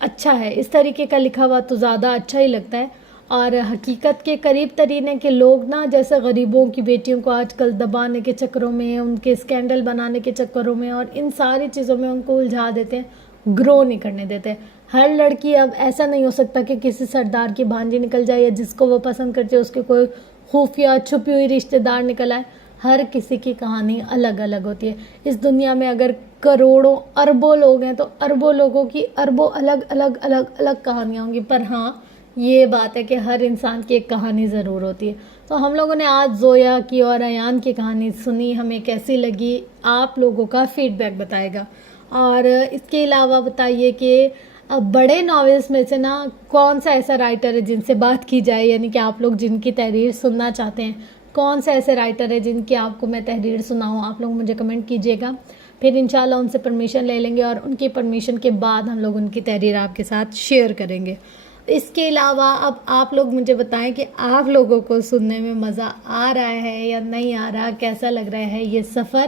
اچھا ہے. اس طریقے کا لکھا ہوا تو زیادہ اچھا ہی لگتا ہے اور حقیقت کے قریب ترین ہے کہ لوگ نا جیسے غریبوں کی بیٹیوں کو آج کل دبانے کے چکروں میں, ان کے اسکینڈل بنانے کے چکروں میں اور ان ساری چیزوں میں ان کو الجھا دیتے ہیں, گرو نہیں کرنے دیتے. ہر لڑکی اب ایسا نہیں ہو سکتا کہ کسی سردار کی بھانجی نکل جائے یا جس کو وہ پسند کرتے اس کے کوئی خفیہ چھپی ہوئی رشتہ دار نکل آئے. ہر کسی کی کہانی الگ الگ ہوتی ہے. اس دنیا میں اگر کروڑوں اربوں لوگ ہیں تو اربوں لوگوں کی اربوں الگ الگ الگ الگ کہانیاں ہوں گی, پر ہاں یہ بات ہے کہ ہر انسان کی ایک کہانی ضرور ہوتی ہے. تو ہم لوگوں نے آج زویا کی اور ایان کی کہانی سنی, ہمیں کیسی لگی آپ لوگوں کا فیڈ بیک بتائے گا. اور اس کے علاوہ بتائیے کہ بڑے ناولس میں سے نا کون سا ایسا رائٹر ہے جن سے بات کی جائے, یعنی کہ آپ لوگ جن کی تحریر سننا چاہتے ہیں, کون سے ایسے رائٹر ہے جن کی آپ کو میں تحریر سناؤں, آپ لوگ مجھے کمنٹ کیجیے گا. پھر انشاءاللہ ان سے پرمیشن لے لیں گے اور ان کی پرمیشن کے بعد ہم لوگ ان کی تحریر آپ کے ساتھ شیئر کریں گے. اس کے علاوہ اب آپ لوگ مجھے بتائیں کہ آپ لوگوں کو سننے میں مزہ آ رہا ہے یا نہیں آ رہا, کیسا لگ رہا ہے یہ سفر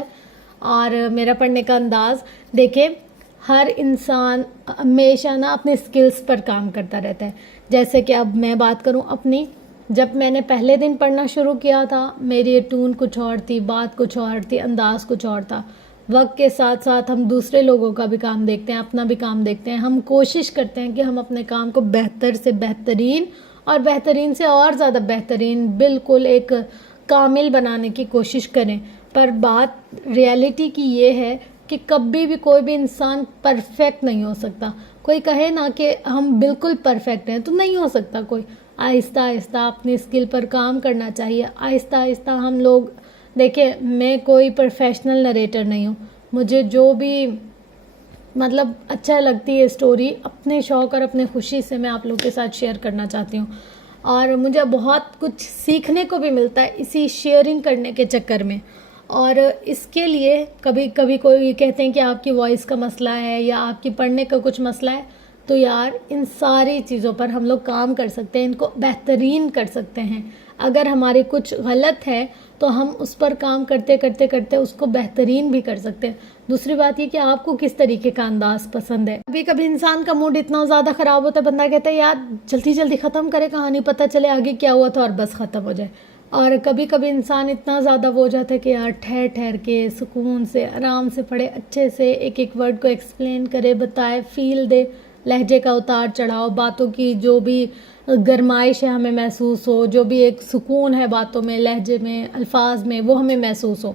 اور میرا پڑھنے کا انداز. دیکھیں ہر انسان ہمیشہ نا اپنے سکلز پر کام کرتا رہتا ہے. جیسے کہ اب میں بات کروں اپنی, جب میں نے پہلے دن پڑھنا شروع کیا تھا میری ٹون کچھ اور تھی, بات کچھ اور تھی, انداز کچھ اور تھا. وقت کے ساتھ ساتھ ہم دوسرے لوگوں کا بھی کام دیکھتے ہیں, اپنا بھی کام دیکھتے ہیں. ہم کوشش کرتے ہیں کہ ہم اپنے کام کو بہتر سے بہترین اور بہترین سے اور زیادہ بہترین بالکل ایک کامل بنانے کی کوشش کریں. پر بات ریالٹی کی یہ ہے کہ کبھی بھی کوئی بھی انسان پرفیکٹ نہیں ہو سکتا. کوئی کہے نا کہ ہم بالکل پرفیکٹ ہیں تو نہیں ہو سکتا کوئی. آہستہ آہستہ اپنی اسکل پر کام کرنا چاہیے. آہستہ آہستہ ہم لوگ دیکھیں, میں کوئی پروفیشنل نریٹر نہیں ہوں, مجھے جو بھی مطلب اچھا لگتی ہے اسٹوری اپنے شوق اور اپنے خوشی سے میں آپ لوگ کے ساتھ شیئر کرنا چاہتی ہوں. اور مجھے بہت کچھ سیکھنے کو بھی ملتا ہے اسی شیئرنگ کرنے کے چکر میں. اور اس کے لیے کبھی کبھی کوئی کہتے ہیں کہ آپ کی وائس کا مسئلہ ہے یا آپ کی پڑھنے کا کچھ مسئلہ ہے, تو یار ان ساری چیزوں پر ہم لوگ کام کر سکتے ہیں, ان کو بہترین کر سکتے ہیں. اگر ہماری کچھ غلط ہے تو ہم اس پر کام کرتے کرتے کرتے اس کو بہترین بھی کر سکتے ہیں. دوسری بات یہ کہ آپ کو کس طریقے کا انداز پسند ہے. کبھی کبھی انسان کا موڈ اتنا زیادہ خراب ہوتا ہے, بندہ کہتا ہے یار جلدی جلدی ختم کرے کہانی, پتہ چلے آگے کیا ہوا تھا اور بس ختم ہو جائے. اور کبھی کبھی انسان اتنا زیادہ وہ ہو جاتا ہے کہ یار ٹھہر ٹھہر کے سکون سے آرام سے پڑھے, اچھے سے ایک ایک ورڈ کو ایکسپلین کرے, بتائے, فیل دے, لہجے کا اتار چڑھاؤ, باتوں کی جو بھی گرمائش ہے ہمیں محسوس ہو, جو بھی ایک سکون ہے باتوں میں, لہجے میں, الفاظ میں, وہ ہمیں محسوس ہو.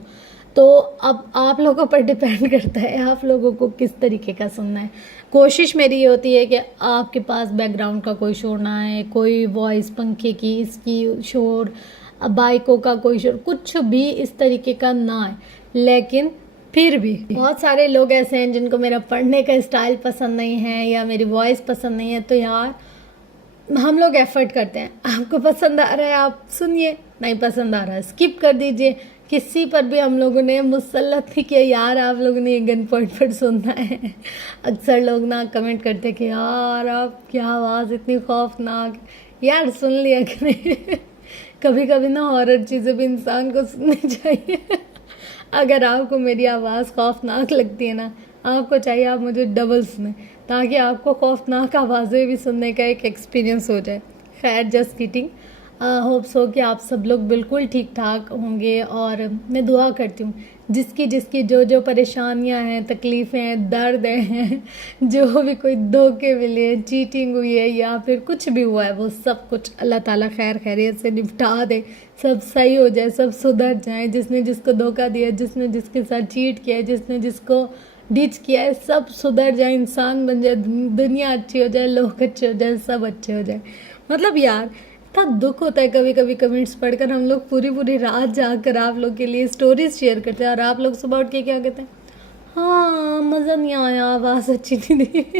تو اب آپ لوگوں پر ڈیپینڈ کرتا ہے آپ لوگوں کو کس طریقے کا سننا ہے. کوشش میری یہ ہوتی ہے کہ آپ کے پاس بیک گراؤنڈ کا کوئی شور نہ آئے, کوئی وائس پنکھے کی اس کی شور, بائکوں کا کوئی شور, کچھ بھی اس طریقے کا نہ آئے. لیکن پھر بھی بہت سارے لوگ ایسے ہیں جن کو میرا پڑھنے کا اسٹائل پسند نہیں ہے یا میری وائس پسند نہیں ہے, تو یار ہم لوگ ایفرٹ کرتے ہیں. آپ کو پسند آ رہا ہے آپ سنیے, نہیں پسند آ رہا ہے اسکپ کر دیجئے. کسی پر بھی ہم لوگوں نے مسلط نہیں کیا یار آپ لوگوں نے یہ گن پوائنٹ پر سننا ہے. اکثر لوگ نا کمنٹ کرتے کہ یار آپ کیا آواز اتنی خوفناک, یار سن لیا کہ نہیں. کبھی کبھی نا ہارر چیزیں بھی انسان کو سننی چاہیے. اگر آپ کو میری آواز خوفناک لگتی ہے نا, آپ کو چاہیے آپ مجھے ڈبل سنیں تاکہ آپ کو خوفناک آوازیں بھی سننے کا ایک ایکسپیرینس ہو جائے. خیر جسٹ کیٹنگ. ہوپس ہو کہ آپ سب لوگ بالکل ٹھیک ٹھاک ہوں گے, اور میں دعا کرتی ہوں جس کی جو پریشانیاں ہیں, تکلیفیں ہیں, درد ہیں, جو بھی کوئی دھوکے ملے, چیٹنگ ہوئی ہے یا پھر کچھ بھی ہوا ہے, وہ سب کچھ اللہ تعالیٰ خیر خیریت سے نپٹا دے, سب صحیح ہو جائے, سب سدھر جائیں. جس نے جس کو دھوکہ دیا, جس نے جس کے ساتھ چیٹ کیا ہے, جس نے جس کو ڈچ کیا ہے, سب سدھر جائیں, انسان بن جائے, دنیا اچھی ہو جائے, لوگ اچھے ہو جائے, سب اچھے ہو جائے. مطلب یار اتنا دکھ ہوتا ہے کبھی کبھی کمنٹس پڑھ کر. ہم لوگ پوری رات جا کر آپ لوگ کے لیے سٹوریز شیئر کرتے ہیں اور آپ لوگ صبح اٹھ کے کیا کہتے ہیں, ہاں مزہ نہیں آیا, آواز اچھی نہیں دی.